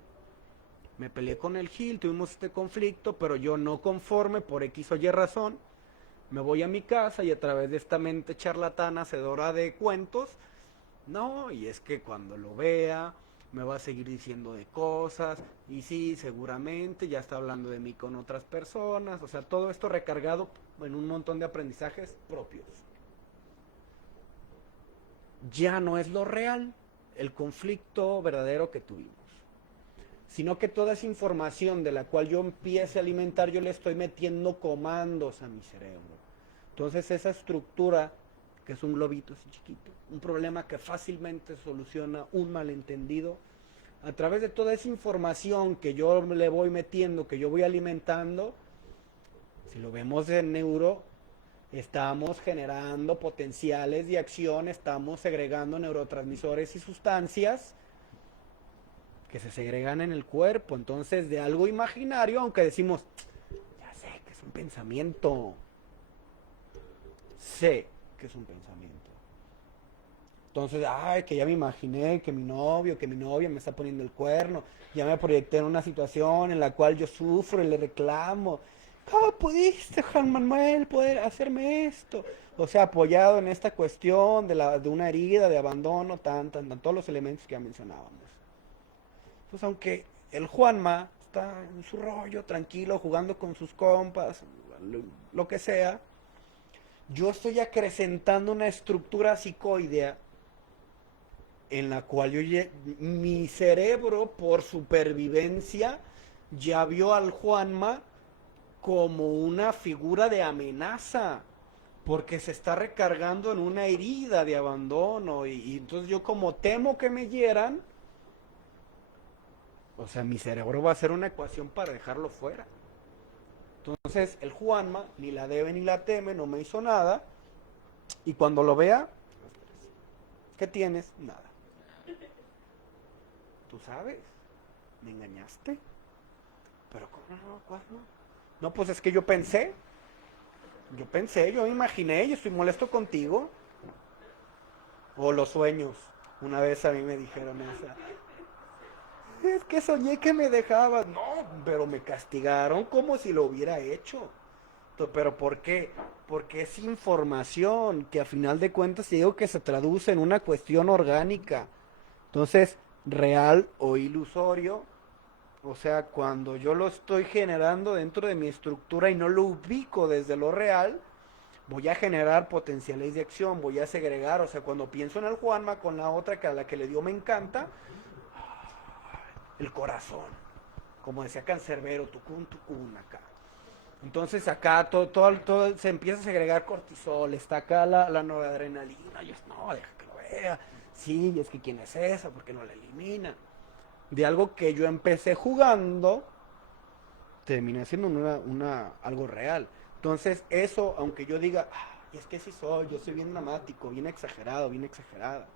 Me peleé con el Gil, tuvimos este conflicto, pero yo no conforme por X o Y razón, me voy a mi casa y a través de esta mente charlatana, hacedora de cuentos, no, y es que cuando lo vea, me va a seguir diciendo de cosas, y sí, seguramente ya está hablando de mí con otras personas, o sea, todo esto recargado en un montón de aprendizajes propios. Ya no es lo real, el conflicto verdadero que tuvimos, sino que toda esa información de la cual yo empiece a alimentar, yo le estoy metiendo comandos a mi cerebro. Entonces esa estructura, que es un globito así chiquito, un problema que fácilmente soluciona un malentendido, a través de toda esa información que yo le voy metiendo, que yo voy alimentando, si lo vemos en neuro, estamos generando potenciales de acción, estamos segregando neurotransmisores y sustancias que se segregan en el cuerpo. Entonces, de algo imaginario, aunque decimos, ya sé que es un pensamiento, sé que es un pensamiento. Entonces, ay, que ya me imaginé que mi novio, que mi novia me está poniendo el cuerno, ya me proyecté en una situación en la cual yo sufro y le reclamo. ¿Cómo pudiste, Juan Manuel, poder hacerme esto? O sea, apoyado en esta cuestión de una herida, de abandono, todos los elementos que ya mencionábamos. Pues aunque el Juanma está en su rollo, tranquilo, jugando con sus compas, lo que sea, yo estoy acrecentando una estructura psicoidea en la cual mi cerebro, por supervivencia, ya vio al Juanma como una figura de amenaza, porque se está recargando en una herida de abandono, y entonces yo como temo que me hieran, o sea, mi cerebro va a hacer una ecuación para dejarlo fuera. Entonces, el Juanma ni la debe ni la teme, no me hizo nada. Y cuando lo vea, ¿qué tienes? Nada. Tú sabes, me engañaste. Pero ¿cómo no? ¿Cuándo? No, pues es que yo pensé, yo imaginé, yo estoy molesto contigo. O los sueños. Una vez a mí me dijeron esa. Es que soñé que me dejabas. No, pero me castigaron como si lo hubiera hecho. ¿Pero por qué? Porque es información que a final de cuentas digo que se traduce en una cuestión orgánica. Entonces, real o ilusorio. O sea, cuando yo lo estoy generando dentro de mi estructura y no lo ubico desde lo real, voy a generar potenciales de acción, voy a segregar. O sea, cuando pienso en el Juanma con la otra que a la que le dio me encanta, el corazón. Como decía Cancerbero, tucún, acá. Entonces acá todo se empieza a segregar cortisol, está acá la noradrenalina. Y es, no, deja que lo vea. Sí, es que quién es esa, porque no la elimina. De algo que yo empecé jugando, terminé siendo algo real. Entonces eso, aunque yo diga, y es que sí soy, yo soy bien dramático, bien exagerado, bien exagerada.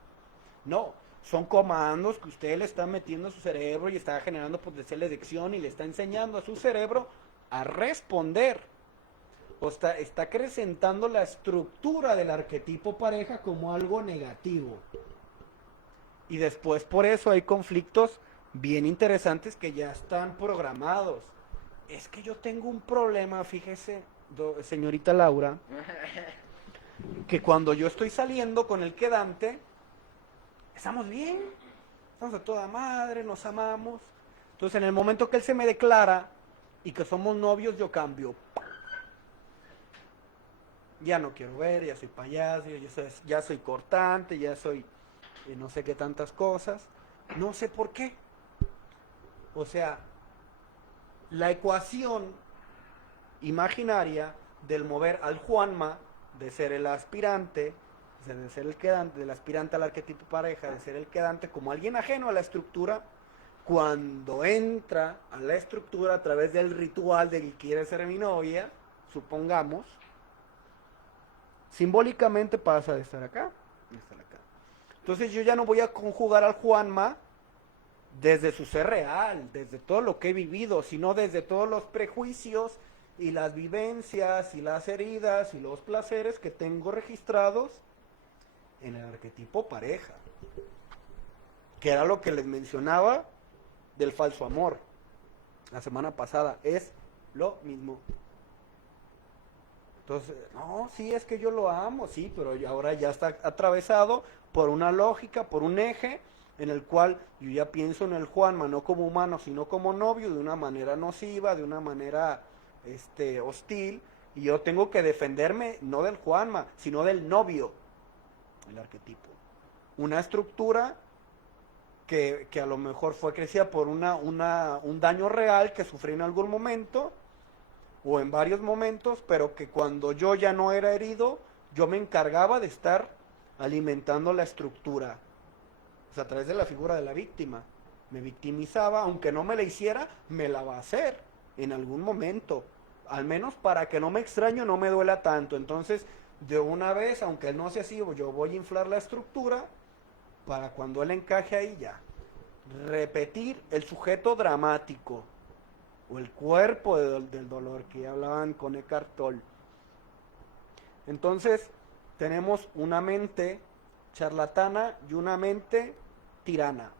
No, son comandos que usted le está metiendo a su cerebro y está generando potenciales de acción y le está enseñando a su cerebro a responder. O está acrecentando la estructura del arquetipo pareja como algo negativo. Y después por eso hay conflictos bien interesantes que ya están programados. Es que yo tengo un problema, fíjese, señorita Laura, que cuando yo estoy saliendo con el quedante, estamos bien, estamos a toda madre, nos amamos. Entonces en el momento que él se me declara y que somos novios, yo cambio. Ya no quiero ver, ya soy payaso, ya soy cortante, ya soy no sé qué tantas cosas. No sé por qué. O sea, la ecuación imaginaria del mover al Juanma, de ser el aspirante, de ser el quedante, del aspirante al arquetipo pareja, de ser el quedante como alguien ajeno a la estructura, cuando entra a la estructura a través del ritual de que quiere ser mi novia, supongamos, simbólicamente pasa de estar acá a estar acá. Entonces yo ya no voy a conjugar al Juanma desde su ser real, desde todo lo que he vivido, sino desde todos los prejuicios y las vivencias y las heridas y los placeres que tengo registrados en el arquetipo pareja, que era lo que les mencionaba del falso amor la semana pasada. Es lo mismo. Entonces, no, sí, es que yo lo amo, sí, pero ahora ya está atravesado por una lógica, por un eje en el cual yo ya pienso en el Juanma no como humano, sino como novio, de una manera nociva, de una manera hostil, y yo tengo que defenderme no del Juanma, sino del novio, el arquetipo. Una estructura que a lo mejor fue crecida por un daño real que sufrí en algún momento, o en varios momentos, pero que cuando yo ya no era herido, yo me encargaba de estar alimentando la estructura. O sea, a través de la figura de la víctima. Me victimizaba, aunque no me la hiciera, me la va a hacer en algún momento. Al menos para que no me extraño, no me duela tanto. Entonces, de una vez, aunque no sea así, yo voy a inflar la estructura para cuando él encaje ahí ya. Repetir el sujeto dramático o el cuerpo del dolor que ya hablaban con Eckhart Tolle. Entonces, tenemos una mente charlatana y una mente tirana.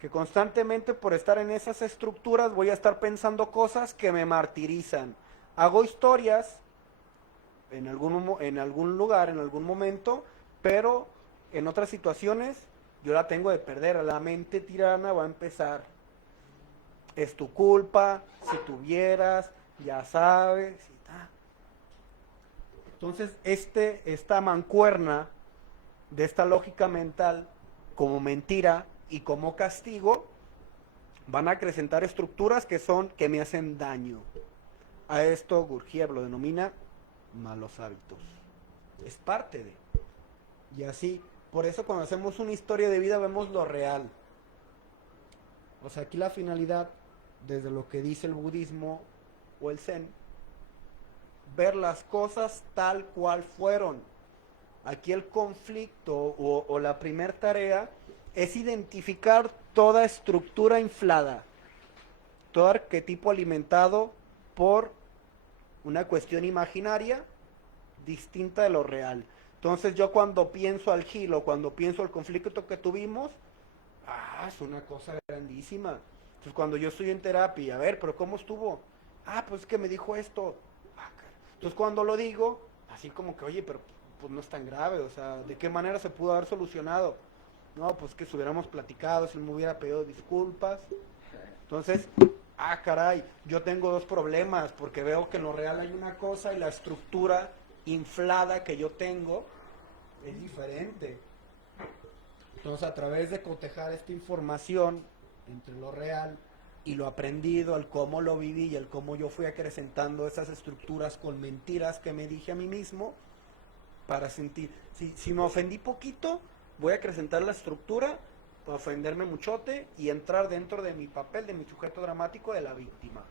Que constantemente por estar en esas estructuras voy a estar pensando cosas que me martirizan. Hago historias en algún lugar, en algún momento, pero en otras situaciones yo la tengo de perder. La mente tirana va a empezar. Es tu culpa, si tuvieras, ya sabes. Entonces, esta mancuerna de esta lógica mental como mentira y como castigo van a acrecentar estructuras que me hacen daño. A esto Gurdjieff lo denomina malos hábitos. Es parte de. Y así, por eso cuando hacemos una historia de vida vemos lo real. O sea, aquí la finalidad, desde lo que dice el budismo o el zen, ver las cosas tal cual fueron. Aquí el conflicto o la primer tarea es identificar toda estructura inflada, todo arquetipo alimentado por una cuestión imaginaria distinta de lo real. Entonces yo cuando pienso al Gilo, cuando pienso al conflicto que tuvimos, es una cosa grandísima. Entonces cuando yo estoy en terapia, a ver, pero ¿cómo estuvo? Pues es que me dijo esto. Entonces cuando lo digo, así como que, oye, pero pues no es tan grave, o sea, ¿de qué manera se pudo haber solucionado? No, pues que si hubiéramos platicado, si él me hubiera pedido disculpas. Entonces, caray, yo tengo dos problemas, porque veo que en lo real hay una cosa y la estructura inflada que yo tengo es diferente. Entonces, a través de cotejar esta información entre lo real y lo aprendido, el cómo lo viví y el cómo yo fui acrecentando esas estructuras con mentiras que me dije a mí mismo, para sentir, si me ofendí poquito, voy a acrecentar la estructura para ofenderme muchote y entrar dentro de mi papel, de mi sujeto dramático de la víctima,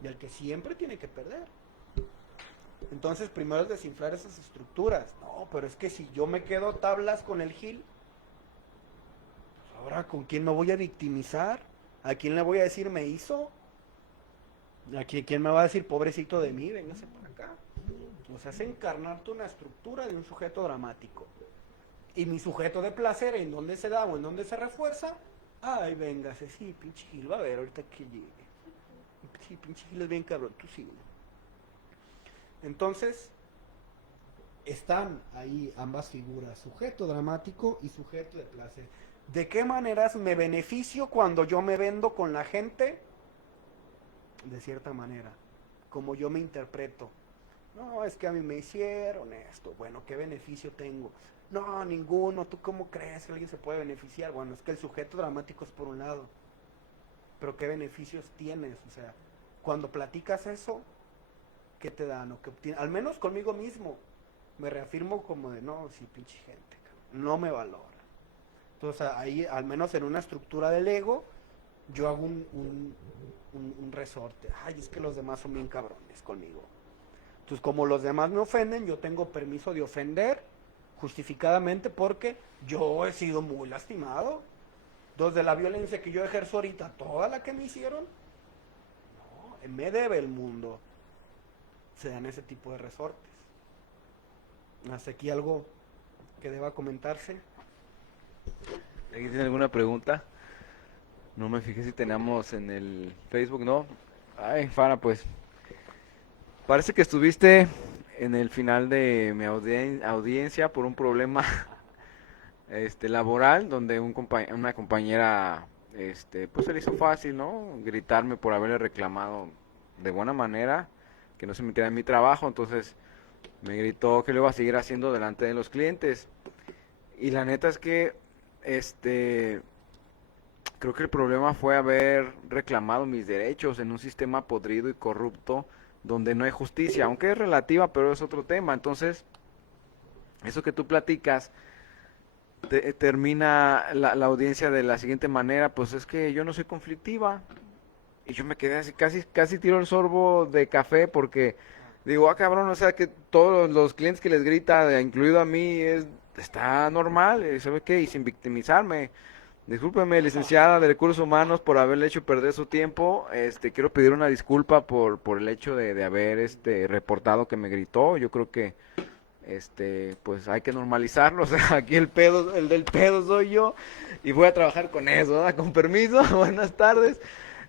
del que siempre tiene que perder. Entonces, primero es desinflar esas estructuras. No, pero es que si yo me quedo tablas con el Gil, pues ahora, ¿con quién me voy a victimizar? ¿A quién le voy a decir me hizo? ¿A quién me va a decir pobrecito de mí? Véngase para acá. O sea, es encarnarte una estructura de un sujeto dramático. Y mi sujeto de placer, ¿en dónde se da o en dónde se refuerza? Ay, véngase, sí, pinche Gil, va a ver ahorita que llegue. Sí, pinche Gil es bien cabrón, tú sí. Entonces, están ahí ambas figuras, sujeto dramático y sujeto de placer. ¿De qué maneras me beneficio cuando yo me vendo con la gente? De cierta manera, como yo me interpreto. No, es que a mí me hicieron esto. Bueno, ¿qué beneficio tengo? No, ninguno. ¿Tú cómo crees que alguien se puede beneficiar? Bueno, es que el sujeto dramático es por un lado. Pero ¿qué beneficios tienes? O sea, cuando platicas eso, ¿qué te dan? ¿O qué obtienes? Al menos conmigo mismo. Me reafirmo como de, no, sí, pinche gente, cabrón, no me valora. Entonces ahí, al menos en una estructura del ego, yo hago un resorte. Ay, es que los demás son bien cabrones conmigo. Entonces, como los demás me ofenden, yo tengo permiso de ofender justificadamente porque yo he sido muy lastimado. Entonces, de la violencia que yo ejerzo ahorita, toda la que me hicieron, no, me debe el mundo. Se dan ese tipo de resortes. ¿Hasta aquí algo que deba comentarse? ¿Alguien tiene alguna pregunta? No me fijé si tenemos en el Facebook, ¿no? Ay, Fara, pues parece que estuviste en el final de mi audiencia por un problema laboral donde una compañera pues se le hizo fácil, ¿no? Gritarme por haberle reclamado de buena manera que no se metiera en mi trabajo, entonces me gritó que lo iba a seguir haciendo delante de los clientes. Y la neta es que creo que el problema fue haber reclamado mis derechos en un sistema podrido y corrupto donde no hay justicia, aunque es relativa, pero es otro tema. Entonces, eso que tú platicas termina la audiencia de la siguiente manera, pues es que yo no soy conflictiva. Y yo me quedé así, casi tiro el sorbo de café porque digo, cabrón, o sea que todos los clientes que les grita, incluido a mí, está normal, ¿sabe qué? Y sin victimizarme. Discúlpeme, licenciada de Recursos Humanos, por haberle hecho perder su tiempo. Quiero pedir una disculpa por el hecho de haber reportado que me gritó. Yo creo que pues hay que normalizarlo. O sea, aquí el del pedo soy yo y voy a trabajar con eso, ¿verdad? Con permiso, buenas tardes.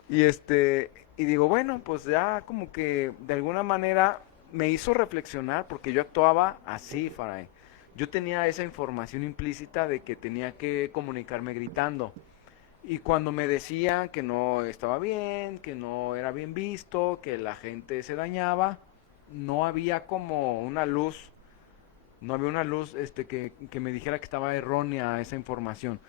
Y y digo, bueno, pues ya como que de alguna manera me hizo reflexionar porque yo actuaba así, Faray. Yo tenía esa información implícita de que tenía que comunicarme gritando. Y cuando me decían que no estaba bien, que no era bien visto, que la gente se dañaba, no había como una luz, no había una luz que me dijera que estaba errónea esa información.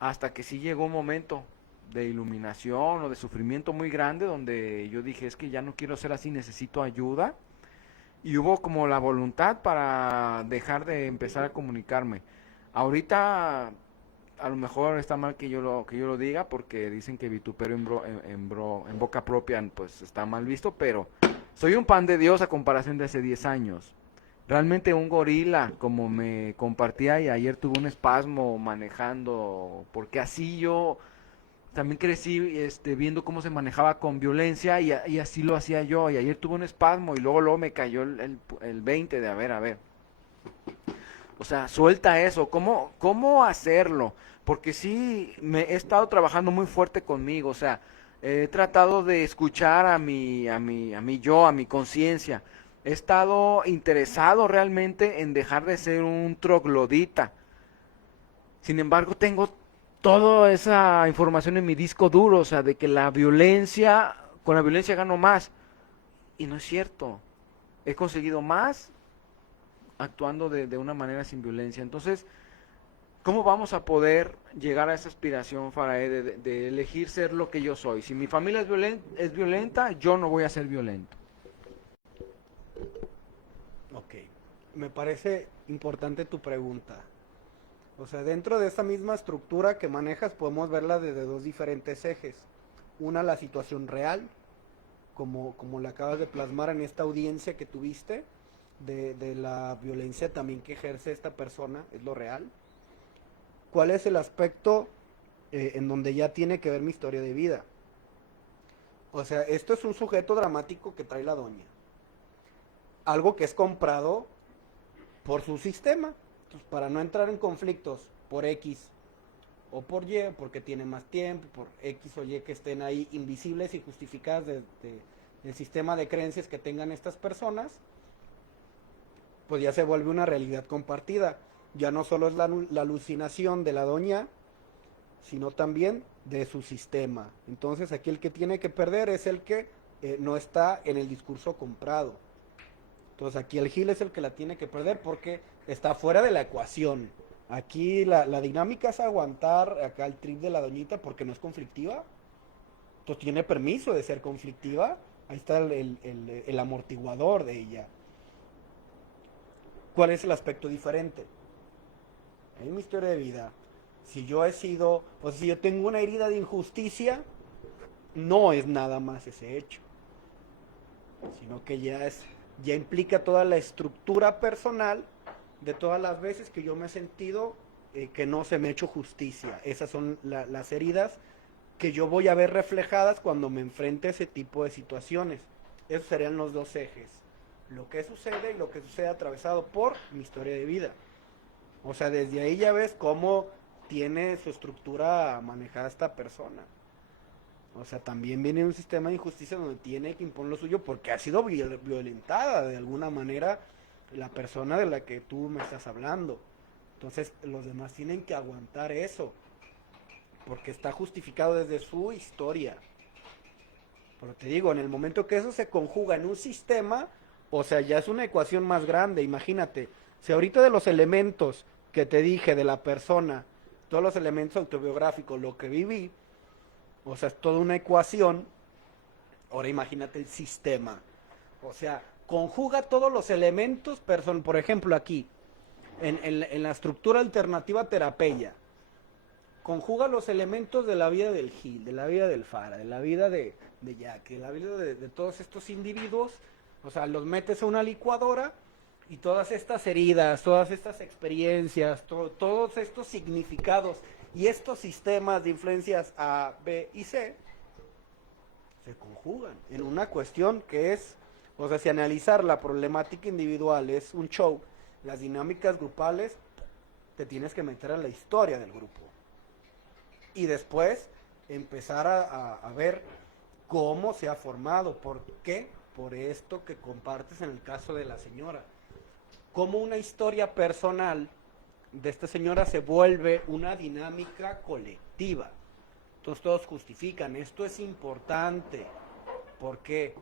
Hasta que sí llegó un momento de iluminación o de sufrimiento muy grande donde yo dije, es que ya no quiero ser así, necesito ayuda. Y hubo como la voluntad para dejar de empezar a comunicarme. Ahorita a lo mejor está mal que yo lo diga porque dicen que vituperio en boca propia pues está mal visto, pero soy un pan de Dios a comparación de hace 10 años. Realmente un gorila, como me compartía y ayer tuve un espasmo manejando, porque así yo también crecí viendo cómo se manejaba con violencia y así lo hacía yo. Y ayer tuve un espasmo y luego me cayó el 20 de a ver. O sea, suelta eso. ¿Cómo hacerlo? Porque sí, me he estado trabajando muy fuerte conmigo. O sea, he tratado de escuchar a mi conciencia. He estado interesado realmente en dejar de ser un troglodita. Sin embargo, tengo toda esa información en mi disco duro, o sea, de que la violencia, con la violencia gano más. Y no es cierto. He conseguido más actuando de una manera sin violencia. Entonces, ¿cómo vamos a poder llegar a esa aspiración, Faraé, de elegir ser lo que yo soy? Si mi familia es violenta, yo no voy a ser violento. Ok, me parece importante tu pregunta. O sea, dentro de esa misma estructura que manejas podemos verla desde dos diferentes ejes. Una, la situación real, como la acabas de plasmar en esta audiencia que tuviste, de la violencia también que ejerce esta persona, es lo real. ¿Cuál es el aspecto en donde ya tiene que ver mi historia de vida? O sea, esto es un sujeto dramático que trae la doña. Algo que es comprado por su sistema. Entonces, para no entrar en conflictos por X o por Y, porque tiene más tiempo, por X o Y que estén ahí invisibles y justificadas del sistema de creencias que tengan estas personas, pues ya se vuelve una realidad compartida. Ya no solo es la alucinación de la doña, sino también de su sistema. Entonces aquí el que tiene que perder es el que no está en el discurso comprado. Entonces aquí el Gil es el que la tiene que perder porque está fuera de la ecuación. Aquí la dinámica es aguantar acá el trip de la doñita porque no es conflictiva. Entonces tiene permiso de ser conflictiva. Ahí está el amortiguador de ella. ¿Cuál es el aspecto diferente? En mi historia de vida, si yo he sido, o si yo tengo una herida de injusticia, no es nada más ese hecho, sino que ya implica toda la estructura personal de todas las veces que yo me he sentido que no se me ha hecho justicia. Esas son las heridas que yo voy a ver reflejadas cuando me enfrente a ese tipo de situaciones. Esos serían los dos ejes. Lo que sucede y lo que sucede atravesado por mi historia de vida. O sea, desde ahí ya ves cómo tiene su estructura manejada esta persona. O sea, también viene un sistema de injusticia donde tiene que imponer lo suyo porque ha sido violentada de alguna manera la persona de la que tú me estás hablando. Entonces, los demás tienen que aguantar eso porque está justificado desde su historia. Pero te digo, en el momento que eso se conjuga en un sistema, o sea, ya es una ecuación más grande. Imagínate, si ahorita de los elementos que te dije de la persona, todos los elementos autobiográficos, lo que viví, o sea, es toda una ecuación. Ahora imagínate el sistema. O sea, conjuga todos los elementos, por ejemplo, aquí, en la estructura alternativa terapia, conjuga los elementos de la vida del Gil, de la vida del Fara, de la vida de Jack, de la vida de todos estos individuos. O sea, los metes a una licuadora y todas estas heridas, todas estas experiencias, todos estos significados y estos sistemas de influencias A, B y C se conjugan en una cuestión que es, o sea, si analizar la problemática individual es un show, las dinámicas grupales te tienes que meter a la historia del grupo y después empezar a ver cómo se ha formado, por qué, por esto que compartes en el caso de la señora, cómo una historia personal de esta señora se vuelve una dinámica colectiva. Entonces todos justifican, esto es importante, porque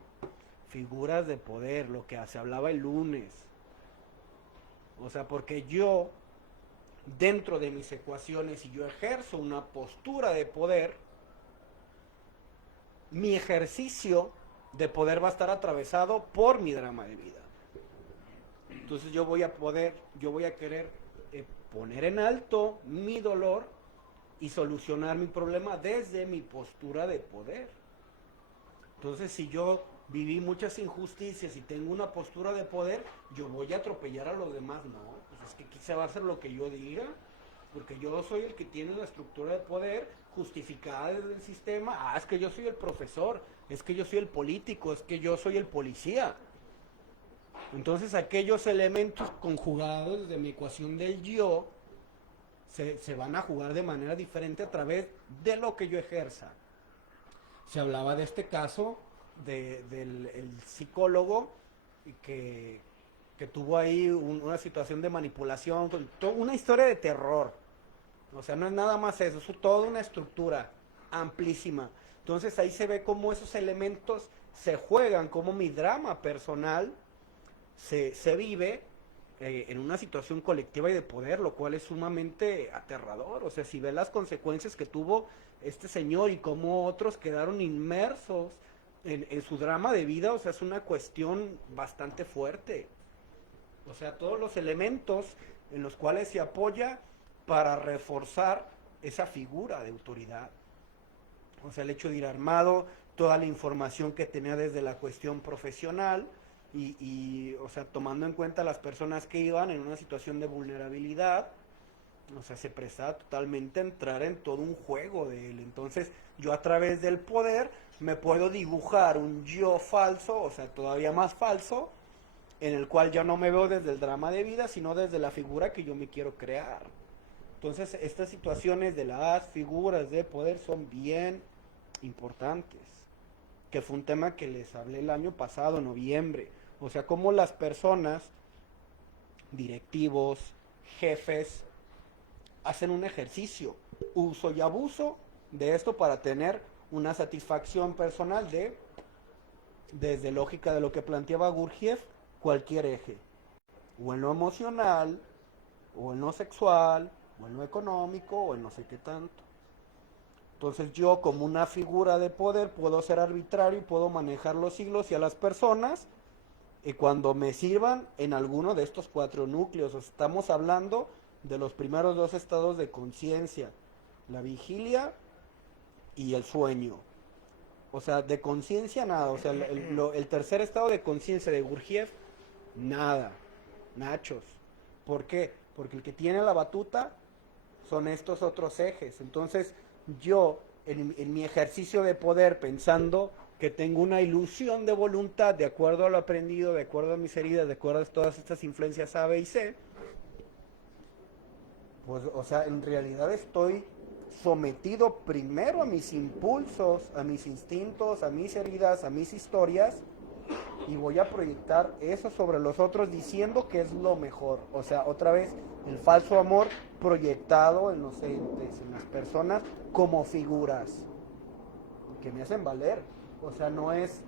figuras de poder, lo que se hablaba el lunes, o sea, porque yo, dentro de mis ecuaciones, si yo ejerzo una postura de poder, mi ejercicio de poder va a estar atravesado por mi drama de vida. Entonces yo voy a querer poner en alto mi dolor y solucionar mi problema desde mi postura de poder. Entonces, si yo viví muchas injusticias y tengo una postura de poder, yo voy a atropellar a los demás. No, pues es que aquí se va a hacer lo que yo diga, porque yo soy el que tiene la estructura de poder justificada desde el sistema. Ah, es que yo soy el profesor, es que yo soy el político, es que yo soy el policía. Entonces, aquellos elementos conjugados de mi ecuación del yo se van a jugar de manera diferente a través de lo que yo ejerza. Se hablaba de este caso del psicólogo que tuvo ahí una situación de manipulación, una historia de terror. O sea, no es nada más eso, es toda una estructura amplísima. Entonces ahí se ve cómo esos elementos se juegan, cómo mi drama personal se vive en una situación colectiva y de poder, lo cual es sumamente aterrador. O sea, si ves las consecuencias que tuvo este señor y cómo otros quedaron inmersos en su drama de vida, o sea, es una cuestión bastante fuerte. O sea, todos los elementos en los cuales se apoya para reforzar esa figura de autoridad. O sea, el hecho de ir armado, toda la información que tenía desde la cuestión profesional o sea, tomando en cuenta las personas que iban en una situación de vulnerabilidad, o sea, se prestaba totalmente a entrar en todo un juego de él. Entonces, yo a través del poder me puedo dibujar un yo falso, o sea, todavía más falso, en el cual yo no me veo desde el drama de vida, sino desde la figura que yo me quiero crear. Entonces, estas situaciones de las figuras de poder son bien importantes, que fue un tema que les hablé el año pasado, en noviembre. O sea, cómo las personas, directivos, jefes, hacen un ejercicio, uso y abuso de esto para tener una satisfacción personal desde lógica de lo que planteaba Gurdjieff, cualquier eje, o en lo emocional, o en lo sexual, o en lo económico, o en no sé qué tanto. Entonces yo como una figura de poder puedo ser arbitrario y puedo manejar los hilos y a las personas y cuando me sirvan en alguno de estos 4 núcleos. Estamos hablando de los primeros 2 estados de conciencia, la vigilia y el sueño. O sea, de conciencia nada, o sea, el tercer estado de conciencia de Gurdjieff, nada, nachos. ¿Por qué? Porque el que tiene la batuta son estos otros ejes. Entonces, yo, en mi ejercicio de poder, pensando que tengo una ilusión de voluntad, de acuerdo a lo aprendido, de acuerdo a mis heridas, de acuerdo a todas estas influencias A, B y C, pues, o sea, en realidad estoy sometido primero a mis impulsos, a mis instintos, a mis heridas, a mis historias, y voy a proyectar eso sobre los otros diciendo que es lo mejor. O sea, otra vez, el falso amor proyectado en los entes, en las personas, como figuras que me hacen valer. O sea, no es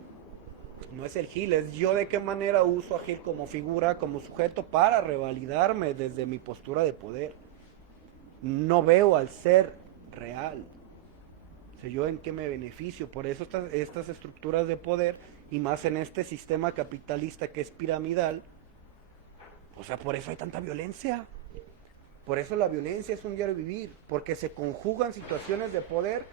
el Gil, es yo de qué manera uso a Gil como figura, como sujeto para revalidarme desde mi postura de poder. No veo al ser real. O sea, yo en qué me beneficio. Por eso estas estructuras de poder, y más en este sistema capitalista que es piramidal, o sea, por eso hay tanta violencia. Por eso la violencia es un diario vivir, porque se conjugan situaciones de poder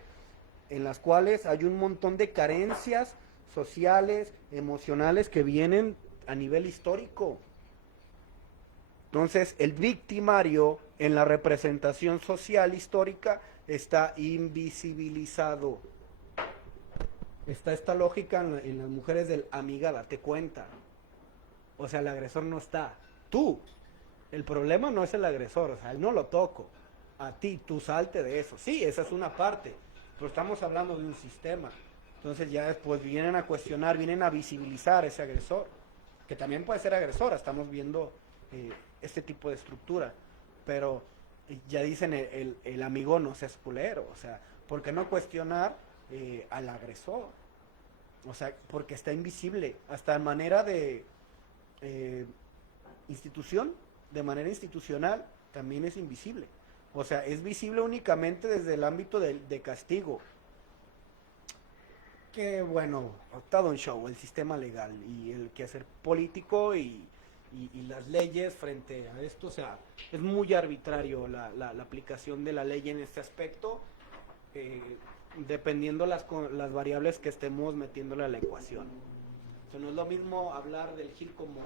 en las cuales hay un montón de carencias sociales, emocionales que vienen a nivel histórico. Entonces, el victimario en la representación social histórica está invisibilizado. Está esta lógica en las mujeres del amiga, date cuenta. O sea, el agresor no está. Tú. El problema no es el agresor, o sea, él no lo toco. A ti, tú salte de eso. Sí, esa es una parte, pero estamos hablando de un sistema. Entonces ya después vienen a cuestionar, vienen a visibilizar ese agresor, que también puede ser agresora. Estamos viendo este tipo de estructura, pero ya dicen el amigo no seas culero, o sea, ¿por qué no cuestionar al agresor? O sea, porque está invisible, hasta de manera de institución, de manera institucional, también es invisible. O sea, es visible únicamente desde el ámbito de castigo. Que bueno, todo un show, el sistema legal y el quehacer político y las leyes frente a esto. O sea, es muy arbitrario la aplicación de la ley en este aspecto, dependiendo las variables que estemos metiéndole a la ecuación. O sea, no es lo mismo hablar del Gil como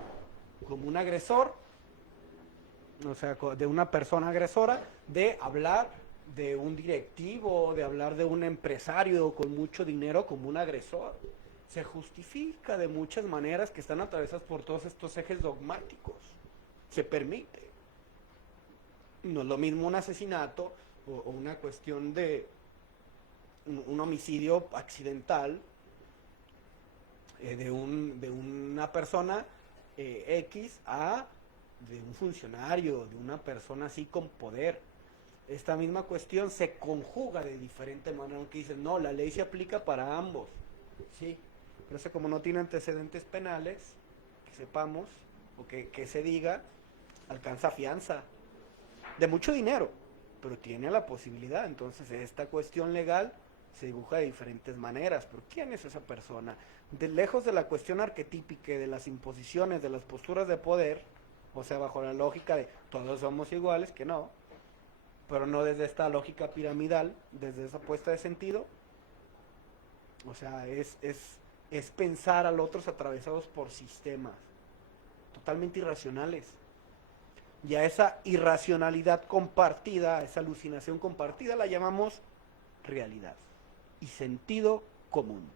un agresor, o sea, de una persona agresora, de hablar de un directivo, de hablar de un empresario con mucho dinero como un agresor. Se justifica de muchas maneras que están atravesadas por todos estos ejes dogmáticos. Se permite. No es lo mismo un asesinato o una cuestión de un homicidio accidental de una persona X a de un funcionario, de una persona así con poder. esta misma cuestión se conjuga de diferente manera, aunque dicen, no, la ley se aplica para ambos, sí, pero eso como no tiene antecedentes penales, que sepamos, o que se diga, alcanza fianza, de mucho dinero, pero tiene la posibilidad, entonces esta cuestión legal se dibuja de diferentes maneras, pero ¿quién es esa persona? De lejos de la cuestión arquetípica, de las imposiciones, de las posturas de poder, o sea, bajo la lógica de todos somos iguales, que no, pero no desde esta lógica piramidal, desde esa puesta de sentido, o sea, es pensar a los otros atravesados por sistemas totalmente irracionales. Y a esa irracionalidad compartida, a esa alucinación compartida, la llamamos realidad y sentido común.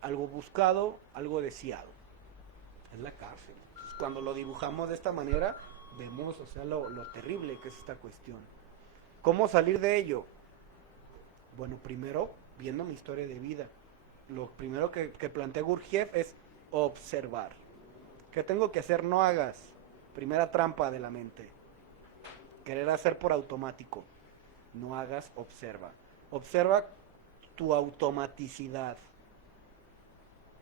Algo buscado, algo deseado. Es la cárcel. Entonces, cuando lo dibujamos de esta manera, vemos, o sea, lo terrible que es esta cuestión. ¿Cómo salir de ello? Bueno, primero, viendo mi historia de vida. Lo primero que plantea Gurdjieff es observar. ¿Qué tengo que hacer? No hagas. Primera trampa de la mente. Querer hacer por automático. No hagas, observa. Observa tu automaticidad.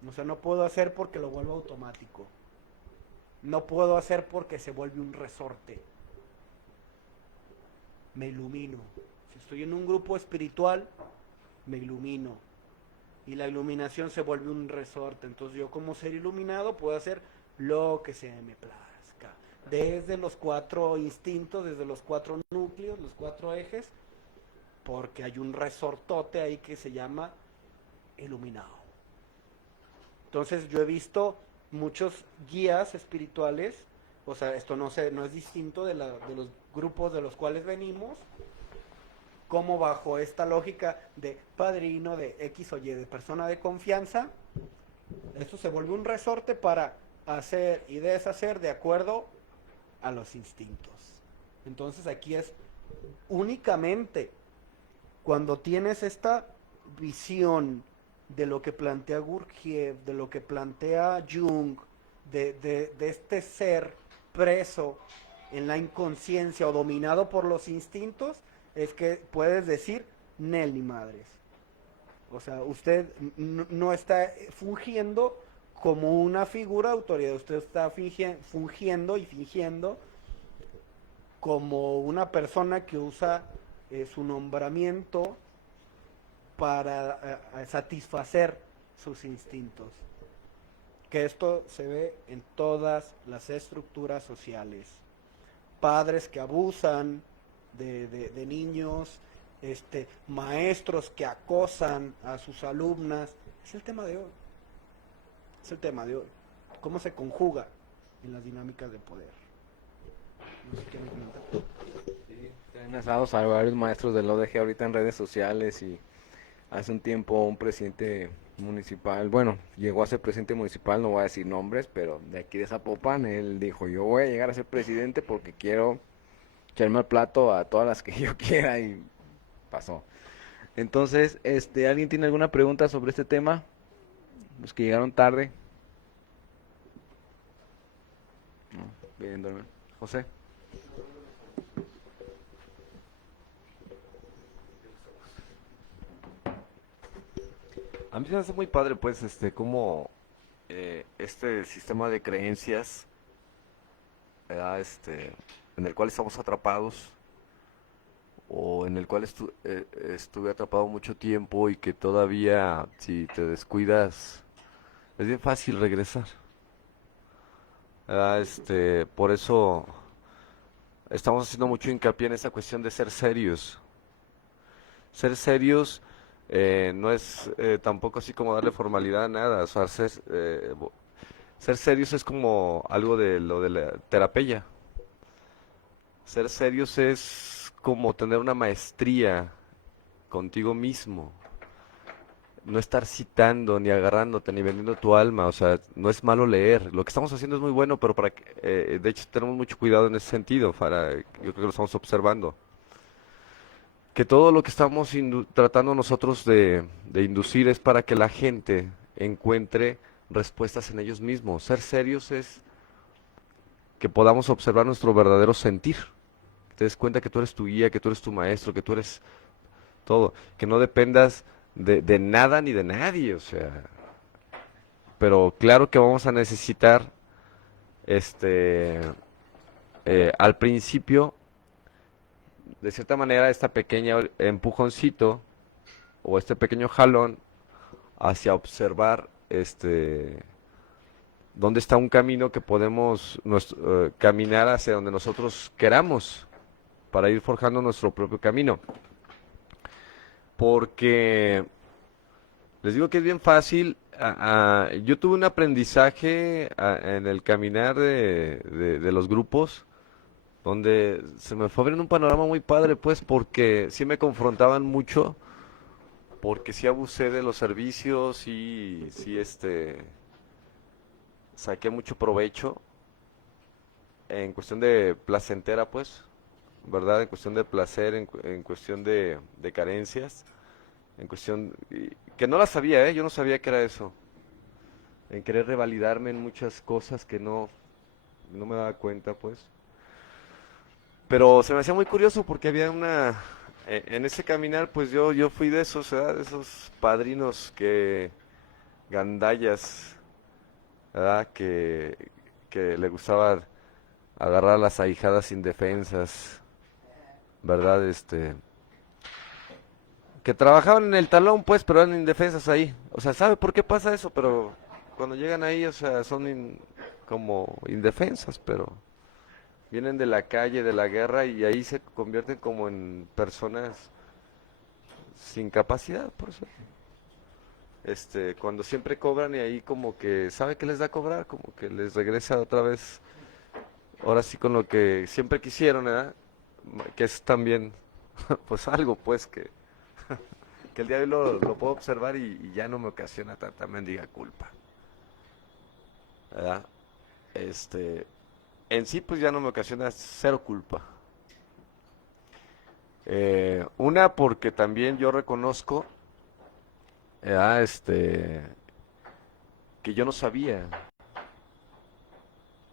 O sea, no puedo hacer porque lo vuelvo automático. No puedo hacer porque se vuelve un resorte. Me ilumino. Si estoy en un grupo espiritual, me ilumino. Y la iluminación se vuelve un resorte. Entonces yo como ser iluminado puedo hacer lo que se me plazca. Desde los 4 instintos, desde los 4 núcleos, los 4 ejes, porque hay un resortote ahí que se llama iluminado. Entonces yo he visto muchos guías espirituales, o sea, esto no es distinto de los grupos de los cuales venimos, como bajo esta lógica de padrino, de X o Y, de persona de confianza, esto se vuelve un resorte para hacer y deshacer de acuerdo a los instintos. Entonces aquí es únicamente cuando tienes esta visión de lo que plantea Gurdjieff, de lo que plantea Jung, de este ser preso en la inconsciencia o dominado por los instintos, es que puedes decir, Nel ni madres. O sea, usted no está fungiendo como una figura de autoridad, usted está fungiendo y fingiendo como una persona que usa su nombramiento para satisfacer sus instintos. Que esto se ve en todas las estructuras sociales. Padres que abusan de niños, maestros que acosan a sus alumnas. Es el tema de hoy. Es el tema de hoy. Cómo se conjuga en las dinámicas de poder. No sé qué me comentar. Sí, están asados a varios maestros del ODG ahorita en redes sociales y hace un tiempo un presidente municipal, bueno, llegó a ser presidente municipal, no voy a decir nombres, pero de aquí de Zapopan, él dijo, yo voy a llegar a ser presidente porque quiero echarme al plato a todas las que yo quiera y pasó. Entonces, ¿alguien tiene alguna pregunta sobre este tema? Los que llegaron tarde. No, bien, duermen. José. A mí se me hace muy padre, pues, cómo este sistema de creencias, ¿verdad? En el cual estamos atrapados, o en el cual estuve atrapado mucho tiempo y que todavía, si te descuidas, es bien fácil regresar, ¿verdad? Por eso estamos haciendo mucho hincapié en esa cuestión de ser serios. Ser serios no es tampoco así como darle formalidad a nada. O sea, ser serios es como algo de lo de la terapia. Ser serios es como tener una maestría contigo mismo. No estar citando, ni agarrándote, ni vendiendo tu alma. O sea, no es malo leer. Lo que estamos haciendo es muy bueno, pero de hecho tenemos mucho cuidado en ese sentido. Yo creo que lo estamos observando. Que todo lo que estamos tratando nosotros de inducir es para que la gente encuentre respuestas en ellos mismos. Ser serios es que podamos observar nuestro verdadero sentir, que te des cuenta que tú eres tu guía, que tú eres tu maestro, que tú eres todo, que no dependas de nada ni de nadie, o sea, pero claro que vamos a necesitar, este, al principio, de cierta manera, esta pequeña empujoncito o este pequeño jalón hacia observar, dónde está un camino que podemos caminar hacia donde nosotros queramos para ir forjando nuestro propio camino. Porque les digo que es bien fácil. Yo tuve un aprendizaje en el caminar de los grupos, donde se me fue abriendo un panorama muy padre, pues, porque sí me confrontaban mucho, porque sí abusé de los servicios y sí, saqué mucho provecho en cuestión de placentera, pues, ¿verdad? En cuestión de placer, en cuestión de carencias, en cuestión que no la sabía, ¿eh? Yo no sabía que era eso, en querer revalidarme en muchas cosas que no me daba cuenta, pues. Pero se me hacía muy curioso porque había en ese caminar, pues yo fui de esos, ¿verdad? De esos padrinos gandallas, ¿verdad? Que le gustaba agarrar a las ahijadas indefensas, ¿verdad? Que trabajaban en el talón, pues, pero eran indefensas ahí. O sea, ¿sabe por qué pasa eso? Pero cuando llegan ahí, o sea, son como indefensas, pero vienen de la calle, de la guerra, y ahí se convierten como en personas sin capacidad, por eso. Cuando siempre cobran y ahí como que sabe que les da a cobrar, como que les regresa otra vez, ahora sí con lo que siempre quisieron, ¿verdad? Que es también, pues algo, pues, que el día de hoy lo puedo observar y ya no me ocasiona tanta mendiga culpa, ¿verdad? En sí, pues ya no me ocasiona cero culpa. Una, porque también yo reconozco, ¿verdad? Que yo no sabía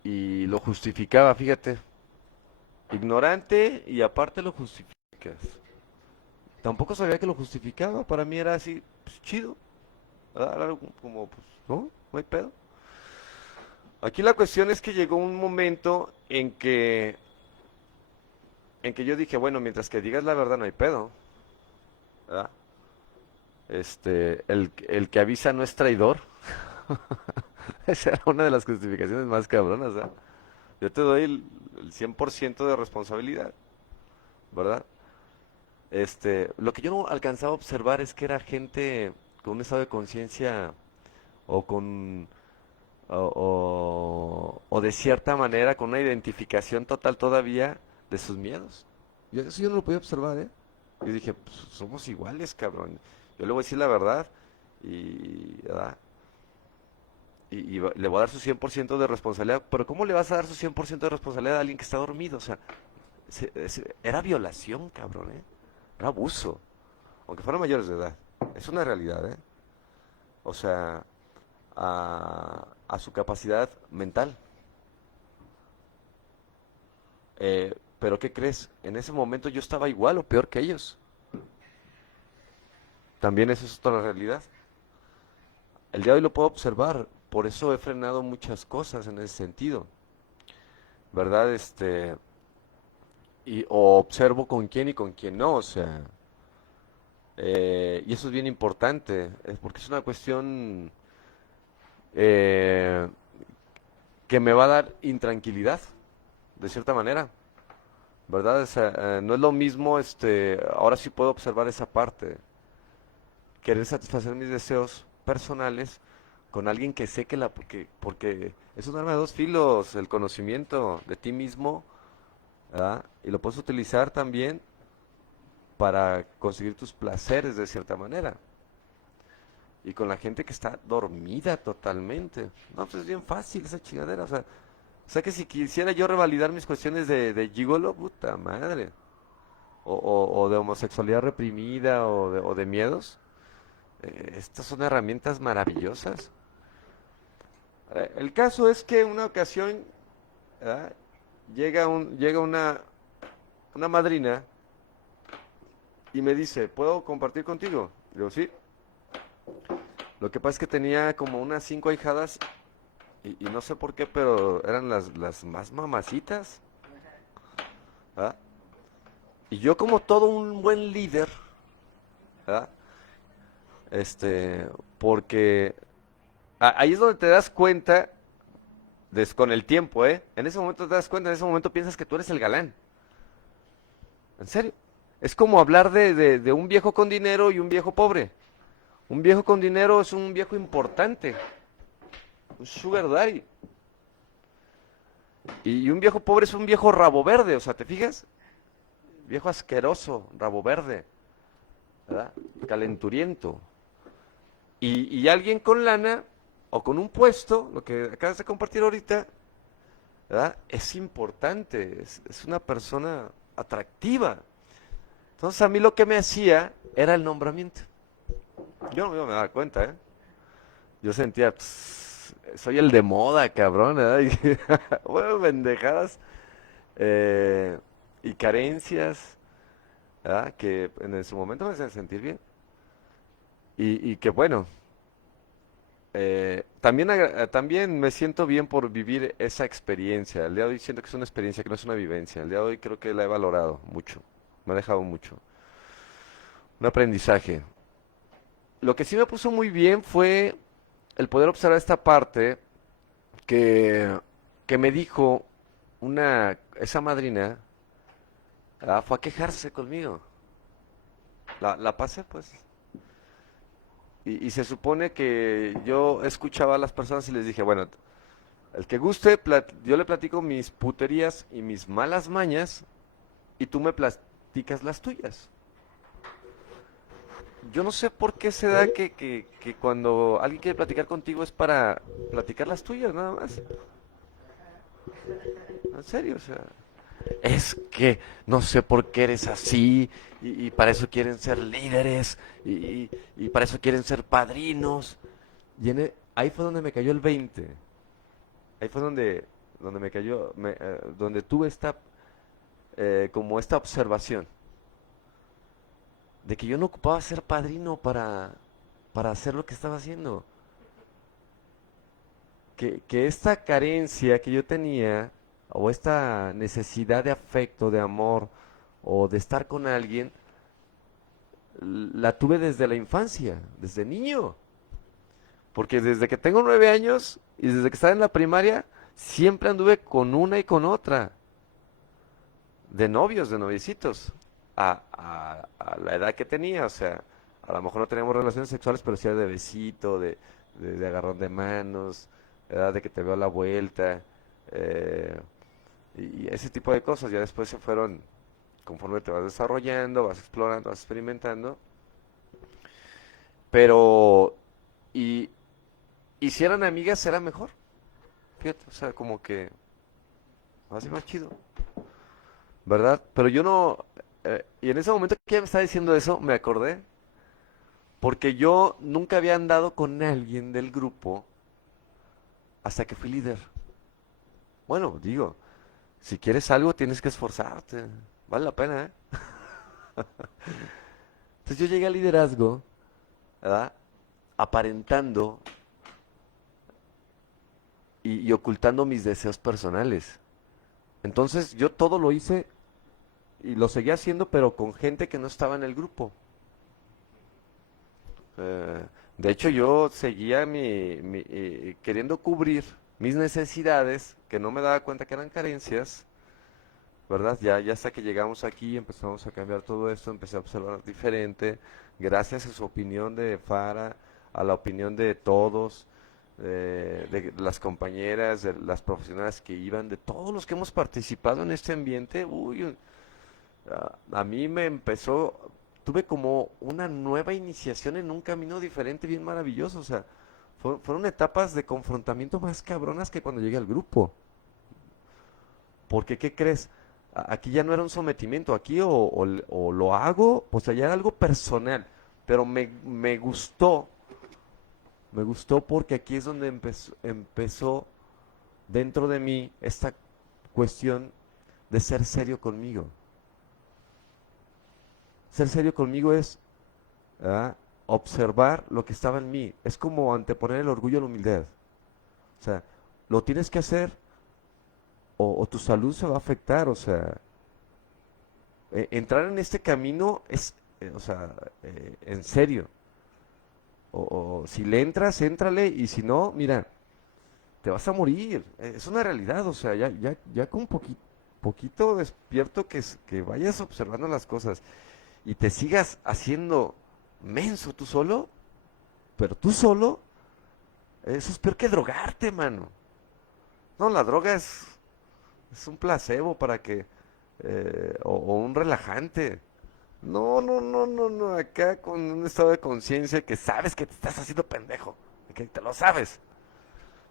y lo justificaba, fíjate, ignorante y aparte lo justificas. Tampoco sabía que lo justificaba, para mí era así, pues chido, ¿verdad? Era algo como, pues, no hay pedo. Aquí la cuestión es que llegó un momento en que yo dije, bueno, mientras que digas la verdad no hay pedo, ¿verdad? El que avisa no es traidor. Esa era una de las justificaciones más cabronas, ¿verdad? Yo te doy el 100% de responsabilidad, ¿verdad? Lo que yo no alcanzaba a observar es que era gente con un estado de conciencia o con o de cierta manera con una identificación total todavía de sus miedos. Eso yo no lo podía observar, ¿eh? Yo dije, pues, somos iguales, cabrón. Yo le voy a decir la verdad ¿verdad? Le voy a dar su 100% de responsabilidad. Pero ¿cómo le vas a dar su 100% de responsabilidad a alguien que está dormido? O sea, era violación, cabrón, ¿eh? Era abuso. Aunque fueran mayores de edad. Es una realidad, ¿eh? O sea, a su capacidad mental. Pero ¿qué crees? En ese momento yo estaba igual o peor que ellos. También eso es otra realidad. El día de hoy lo puedo observar, por eso he frenado muchas cosas en ese sentido, ¿verdad? O observo con quién y con quién no, o sea, y eso es bien importante, porque es una cuestión eh, que me va a dar intranquilidad, de cierta manera, ¿verdad? O sea, no es lo mismo, ahora sí puedo observar esa parte, querer satisfacer mis deseos personales con alguien que sé porque es un arma de dos filos, el conocimiento de ti mismo, ¿verdad? Y lo puedes utilizar también para conseguir tus placeres de cierta manera. Y con la gente que está dormida totalmente. No, pues es bien fácil esa chingadera. O sea que si quisiera yo revalidar mis cuestiones de gigolo, puta madre. O de homosexualidad reprimida o de miedos. Estas son herramientas maravillosas. El caso es que en una ocasión, ¿verdad? Llega una madrina y me dice, ¿puedo compartir contigo? Le digo, sí. Lo que pasa es que tenía como unas 5 ahijadas y no sé por qué, pero eran las más mamacitas. ¿Ah? Y yo como todo un buen líder, ¿verdad? Porque ahí es donde te das cuenta, con el tiempo, ¿eh? En ese momento te das cuenta, en ese momento piensas que tú eres el galán. En serio. Es como hablar de un viejo con dinero y un viejo pobre. Un viejo con dinero es un viejo importante, un sugar daddy. Y un viejo pobre es un viejo rabo verde, o sea, ¿te fijas? Viejo asqueroso, rabo verde, ¿verdad? Calenturiento. Y alguien con lana o con un puesto, lo que acabas de compartir ahorita, ¿verdad? Es importante, es una persona atractiva. Entonces a mí lo que me hacía era el nombramiento. Yo no me daba cuenta, ¿eh? Yo sentía, soy el de moda, cabrón, ¿verdad? Y, bueno, pendejadas y carencias, ¿verdad? Que en su momento me hacían sentir bien. Y que bueno, también me siento bien por vivir esa experiencia. El día de hoy siento que es una experiencia, que no es una vivencia. El día de hoy creo que la he valorado mucho. Me ha dejado mucho. Un aprendizaje. Lo que sí me puso muy bien fue el poder observar esta parte que, que me dijo esa madrina, fue a quejarse conmigo. La pasé, pues. Y se supone que yo escuchaba a las personas y les dije, bueno, el que guste, yo le platico mis puterías y mis malas mañas y tú me platicas las tuyas. Yo no sé por qué se da que cuando alguien quiere platicar contigo es para platicar las tuyas, nada más. En serio, o sea, es que no sé por qué eres así y para eso quieren ser líderes y para eso quieren ser padrinos. Ahí fue donde me cayó el 20. Ahí fue donde me cayó, donde tuve como esta observación de que yo no ocupaba ser padrino para hacer lo que estaba haciendo. Que esta carencia que yo tenía, o esta necesidad de afecto, de amor, o de estar con alguien, la tuve desde la infancia, desde niño. Porque desde que tengo 9 años y desde que estaba en la primaria, siempre anduve con una y con otra, de novios, de noviecitos, a la edad que tenía, o sea, a lo mejor no teníamos relaciones sexuales, pero sí era de besito, de agarrón de manos, ¿verdad? De que te veo a la vuelta, eh, y ese tipo de cosas ya después se fueron, conforme te vas desarrollando, vas explorando, vas experimentando, pero, y, y si eran amigas era mejor, fíjate, o sea, como que, así más chido. ¿Verdad? Pero yo no, y en ese momento que ella me estaba diciendo eso, me acordé, porque yo nunca había andado con alguien del grupo hasta que fui líder. Bueno, digo, si quieres algo tienes que esforzarte, vale la pena, ¿eh? Entonces yo llegué al liderazgo, ¿verdad? Aparentando y ocultando mis deseos personales. Entonces yo todo lo hice y lo seguía haciendo, pero con gente que no estaba en el grupo. De hecho, yo seguía queriendo cubrir mis necesidades, que no me daba cuenta que eran carencias, ¿verdad? Ya hasta que llegamos aquí, empezamos a cambiar todo esto, empecé a observar diferente, gracias a su opinión de Fara, a la opinión de todos, de las compañeras, de las profesionales que iban, de todos los que hemos participado en este ambiente. Uy, a mí tuve como una nueva iniciación en un camino diferente, bien maravilloso. O sea, fueron etapas de confrontamiento más cabronas que cuando llegué al grupo. Porque, ¿qué crees? Aquí ya no era un sometimiento, aquí o lo hago, pues allá era algo personal. Pero me gustó porque aquí es donde empezó dentro de mí esta cuestión de ser serio conmigo. Ser serio conmigo es observar lo que estaba en mí. Es como anteponer el orgullo a la humildad. O sea, lo tienes que hacer o tu salud se va a afectar. O sea, entrar en este camino es, o sea, en serio. O si le entras, éntrale, y si no, mira, te vas a morir. Es una realidad, o sea, ya con poquito despierto que vayas observando las cosas y te sigas haciendo menso tú solo, pero tú solo, eso es peor que drogarte, mano. No, la droga es un placebo para que, o un relajante. No, no, no, no, no, acá con un estado de conciencia que sabes que te estás haciendo pendejo, que te lo sabes.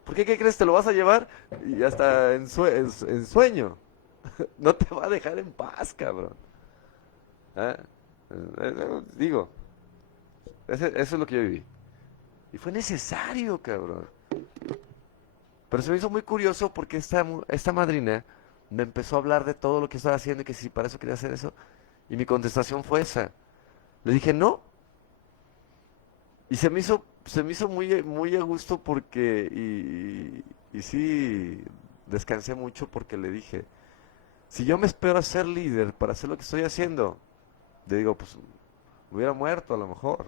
¿Por qué? ¿Qué crees? Te lo vas a llevar y hasta en sueño. No te va a dejar en paz, cabrón. ¿Ah? Digo, eso es lo que yo viví. Y fue necesario, cabrón. Pero se me hizo muy curioso porque esta madrina me empezó a hablar de todo lo que estaba haciendo y que si para eso quería hacer eso. Y mi contestación fue esa. Le dije, no. Y se me hizo muy a gusto porque, y sí, descansé mucho porque le dije, si yo me espero a ser líder para hacer lo que estoy haciendo, le digo, pues me hubiera muerto a lo mejor.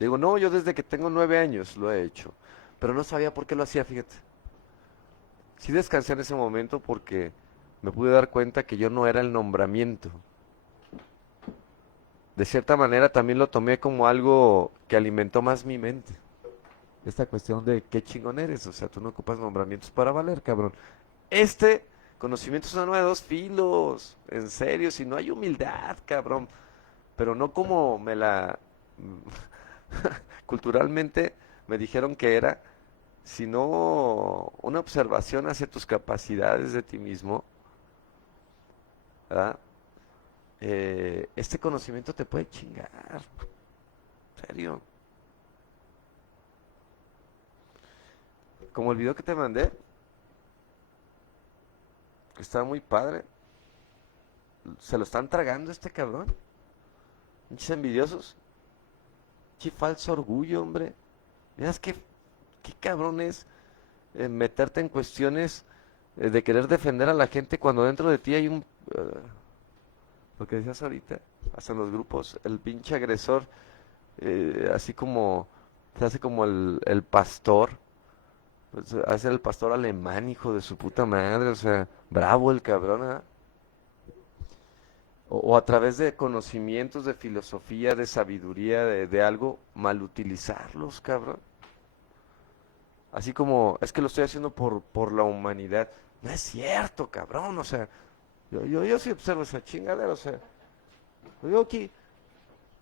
Le digo, no, yo desde que tengo 9 años lo he hecho, pero no sabía por qué lo hacía, fíjate. Sí descansé en ese momento porque me pude dar cuenta que yo no era el nombramiento. De cierta manera también lo tomé como algo que alimentó más mi mente. Esta cuestión de qué chingón eres, o sea, tú no ocupas nombramientos para valer, cabrón. Este conocimiento es una arma de dos filos, en serio, si no hay humildad, cabrón, pero no como me la culturalmente me dijeron que era, sino una observación hacia tus capacidades de ti mismo, ¿verdad? Este conocimiento te puede chingar, en serio. Como el video que te mandé, que estaba muy padre, se lo están tragando este cabrón, pinches envidiosos, pinche falso orgullo, hombre. Miras qué cabrón es meterte en cuestiones de querer defender a la gente cuando dentro de ti hay lo que decías ahorita, hasta en los grupos, el pinche agresor, así como, se hace como el pastor, pues, hace el pastor alemán, hijo de su puta madre, o sea, bravo el cabrón, ¿ah? O a través de conocimientos, de filosofía, de sabiduría, de algo, mal utilizarlos, cabrón. Así como, es que lo estoy haciendo por la humanidad. No es cierto, cabrón, o sea, yo sí observo esa chingadera, o sea, yo aquí,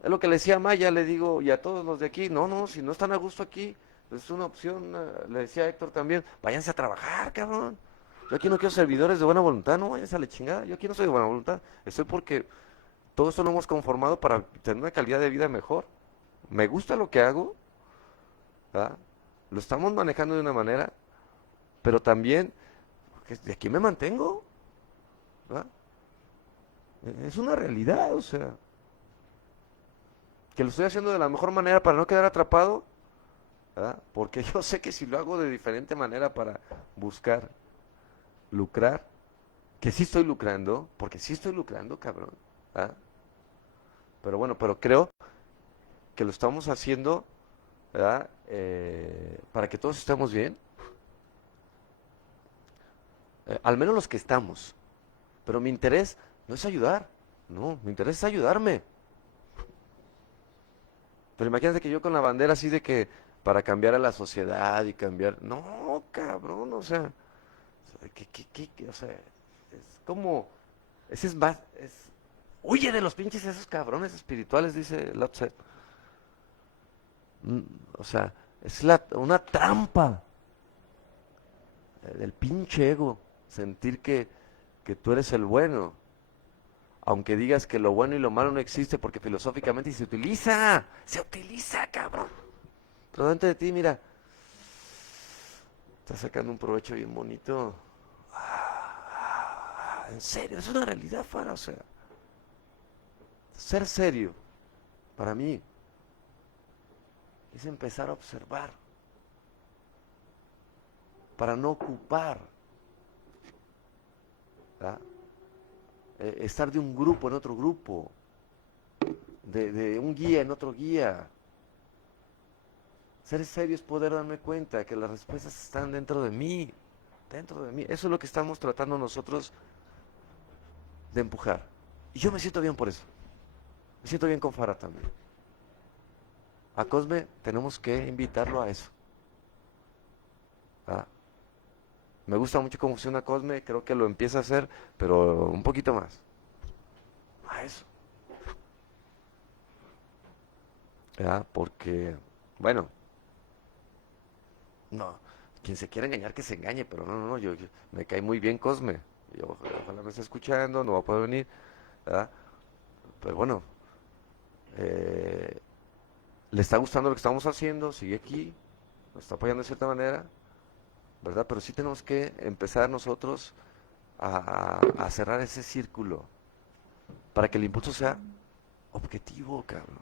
es lo que le decía a Maya, le digo, y a todos los de aquí, no, no, si no están a gusto aquí, es una opción, le decía a Héctor también, váyanse a trabajar, cabrón. Yo aquí no quiero servidores de buena voluntad, no, váyanse a la chingada, yo aquí no soy de buena voluntad, estoy porque todo esto lo hemos conformado para tener una calidad de vida mejor. Me gusta lo que hago, ¿verdad? Lo estamos manejando de una manera, pero también de aquí me mantengo, ¿verdad? Es una realidad, o sea, que lo estoy haciendo de la mejor manera para no quedar atrapado, ¿verdad? Porque yo sé que si lo hago de diferente manera para buscar lucrar, que sí estoy lucrando, porque sí estoy lucrando, cabrón, ¿verdad? Pero bueno, pero creo que lo estamos haciendo, ¿verdad? Para que todos estemos bien, al menos los que estamos. Pero mi interés no es ayudar, no, mi interés es ayudarme. Pero imagínate que yo con la bandera así de que para cambiar a la sociedad y cambiar, no, cabrón, o sea, o sea, es como, ese es más, huye de los pinches esos cabrones espirituales, dice Lotse. O sea, es una trampa del pinche ego, sentir que tú eres el bueno, aunque digas que lo bueno y lo malo no existe porque filosóficamente se utiliza, cabrón. Pero dentro de ti, mira, estás sacando un provecho bien bonito. En serio, es una realidad, Fara, o sea, Ser serio, para mí, es empezar a observar, para no ocupar, ¿verdad? Estar de un grupo en otro grupo, de un guía en otro guía. Ser serio es poder darme cuenta que las respuestas están dentro de mí, dentro de mí. Eso es lo que estamos tratando nosotros de empujar. Y yo me siento bien por eso. Me siento bien con Farah también. A Cosme tenemos que invitarlo a eso. ¿Ah? Me gusta mucho cómo funciona Cosme, creo que lo empieza a hacer, pero un poquito más. A eso. ¿Ah? Porque, bueno, no, quien se quiera engañar que se engañe, pero no, me cae muy bien Cosme. Ojalá me esté escuchando, no va a poder venir, ¿verdad? Pero bueno, eh, le está gustando lo que estamos haciendo, sigue aquí, nos está apoyando de cierta manera, ¿verdad? Pero sí tenemos que empezar nosotros a cerrar ese círculo para que el impulso sea objetivo, cabrón.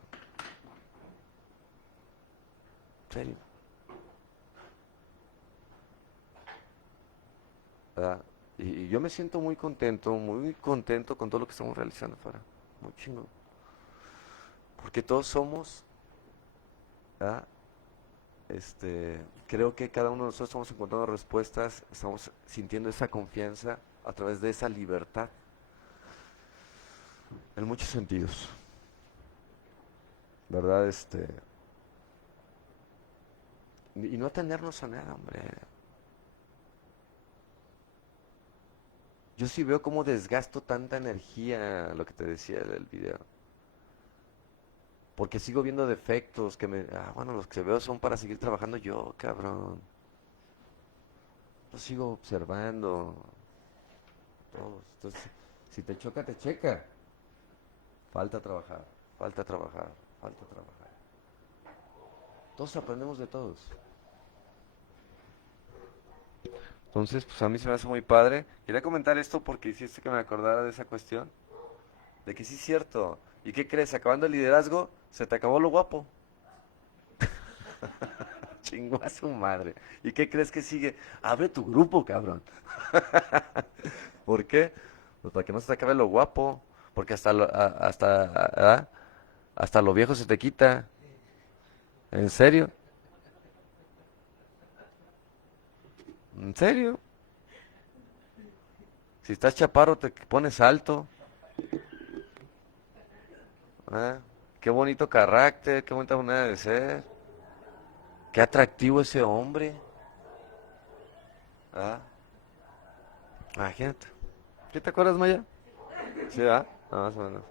En serio. ¿Verdad? Y yo me siento muy contento con todo lo que estamos realizando, Farah. Muy chingón. Porque todos somos, ¿verdad? Creo que cada uno de nosotros estamos encontrando respuestas, estamos sintiendo esa confianza a través de esa libertad, en muchos sentidos, ¿verdad? Y no atenernos a nada, hombre. Yo sí veo cómo desgasto tanta energía, lo que te decía del video. Porque sigo viendo defectos bueno, los que veo son para seguir trabajando yo, cabrón. Los sigo observando, todos. Entonces, si te choca, te checa. Falta trabajar, falta trabajar, falta trabajar. Todos aprendemos de todos. Entonces, pues a mí se me hace muy padre. Quería comentar esto porque hiciste que me acordara de esa cuestión. De que sí es cierto. ¿Y qué crees? Acabando el liderazgo, se te acabó lo guapo. Chingó a su madre. ¿Y qué crees que sigue? Abre tu grupo, cabrón. ¿Por qué? Pues para que no se te acabe lo guapo. Porque hasta lo viejo se te quita. ¿En serio? ¿En serio? Si estás chaparro te pones alto. ¿Ah? Qué bonito carácter, qué bonita manera de ser. Qué atractivo ese hombre. ¿Ah? Imagínate. ¿Qué te acuerdas, Maya? Sí, ¿ah? Más o menos.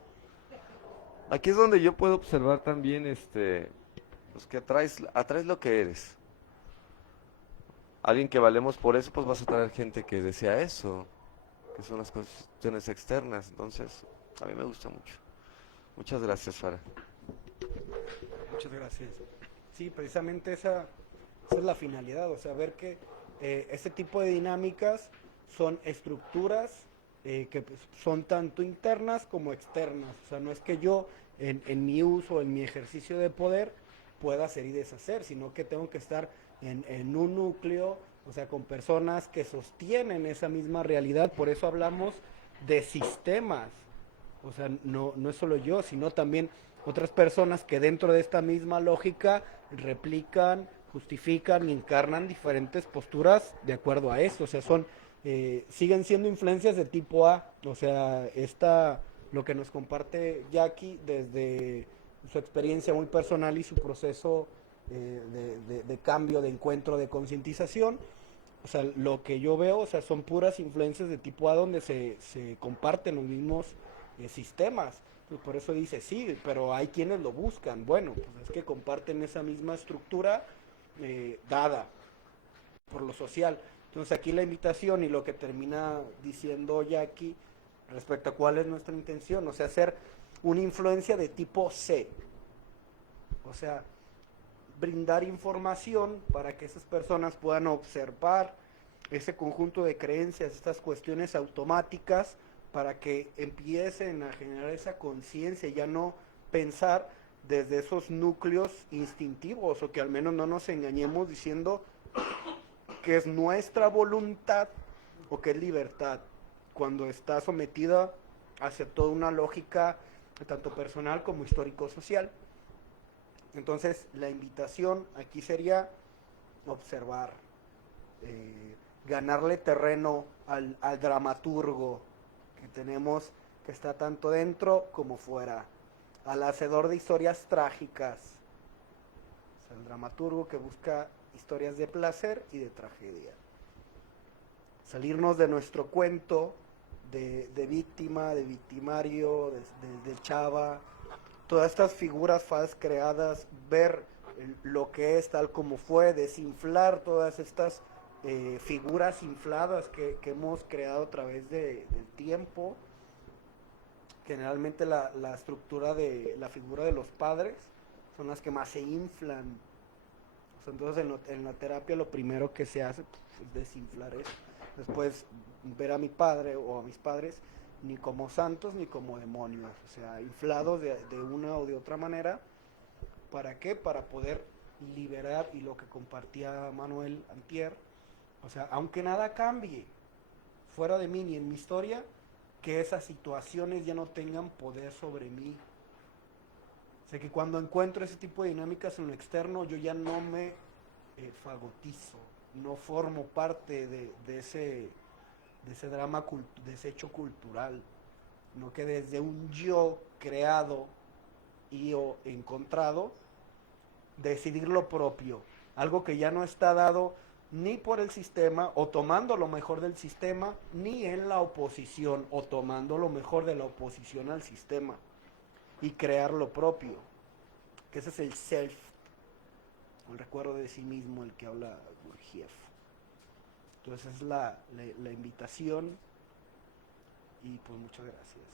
Aquí es donde yo puedo observar también, pues que atraes lo que eres. Alguien que valemos por eso, pues vas a traer gente que desea eso, que son las cuestiones externas. Entonces, a mí me gusta mucho. Muchas gracias, Farah. Muchas gracias. Sí, precisamente esa es la finalidad, o sea, ver que este tipo de dinámicas son estructuras que pues, son tanto internas como externas. O sea, no es que yo en mi uso, en mi ejercicio de poder, pueda hacer y deshacer, sino que tengo que estar en un núcleo, o sea, con personas que sostienen esa misma realidad. Por eso hablamos de sistemas. O sea, no es solo yo, sino también otras personas que dentro de esta misma lógica replican, justifican y encarnan diferentes posturas de acuerdo a eso. O sea, siguen siendo influencias de tipo A. O sea, lo que nos comparte Jackie desde su experiencia muy personal y su proceso de cambio, de encuentro, de concientización. O sea, lo que yo veo, o sea, son puras influencias de tipo A donde se comparten los mismos sistemas. Pues por eso dice, sí, pero hay quienes lo buscan. Bueno, pues es que comparten esa misma estructura dada por lo social. Entonces aquí la invitación y lo que termina diciendo Jackie respecto a cuál es nuestra intención, o sea, hacer una influencia de tipo C. O sea, brindar información para que esas personas puedan observar ese conjunto de creencias, estas cuestiones automáticas, para que empiecen a generar esa conciencia, ya no pensar desde esos núcleos instintivos, o que al menos no nos engañemos diciendo que es nuestra voluntad o que es libertad, cuando está sometida hacia toda una lógica tanto personal como histórico-social. Entonces, la invitación aquí sería observar, ganarle terreno al dramaturgo que tenemos, que está tanto dentro como fuera, al hacedor de historias trágicas, o sea, el dramaturgo que busca historias de placer y de tragedia. Salirnos de nuestro cuento de víctima, de victimario, de chava, todas estas figuras falsas creadas, ver lo que es tal como fue, desinflar todas estas figuras infladas que hemos creado a través del tiempo. Generalmente la estructura de la figura de los padres son las que más se inflan. O sea, entonces en la terapia lo primero que se hace es desinflar eso. Después ver a mi padre o a mis padres ni como santos ni como demonios, o sea, inflados de una o de otra manera. ¿Para qué? Para poder liberar, y lo que compartía Manuel antier, o sea, aunque nada cambie fuera de mí ni en mi historia, que esas situaciones ya no tengan poder sobre mí. O sea, que cuando encuentro ese tipo de dinámicas en lo externo, yo ya no me fagotizo, no formo parte de ese drama, de ese hecho cultural, no que desde un yo creado y o encontrado, decidir lo propio, algo que ya no está dado ni por el sistema o tomando lo mejor del sistema, ni en la oposición o tomando lo mejor de la oposición al sistema, y crear lo propio, que ese es el self, el recuerdo de sí mismo, el que habla Gurdjieff. Entonces es la invitación, y pues muchas gracias.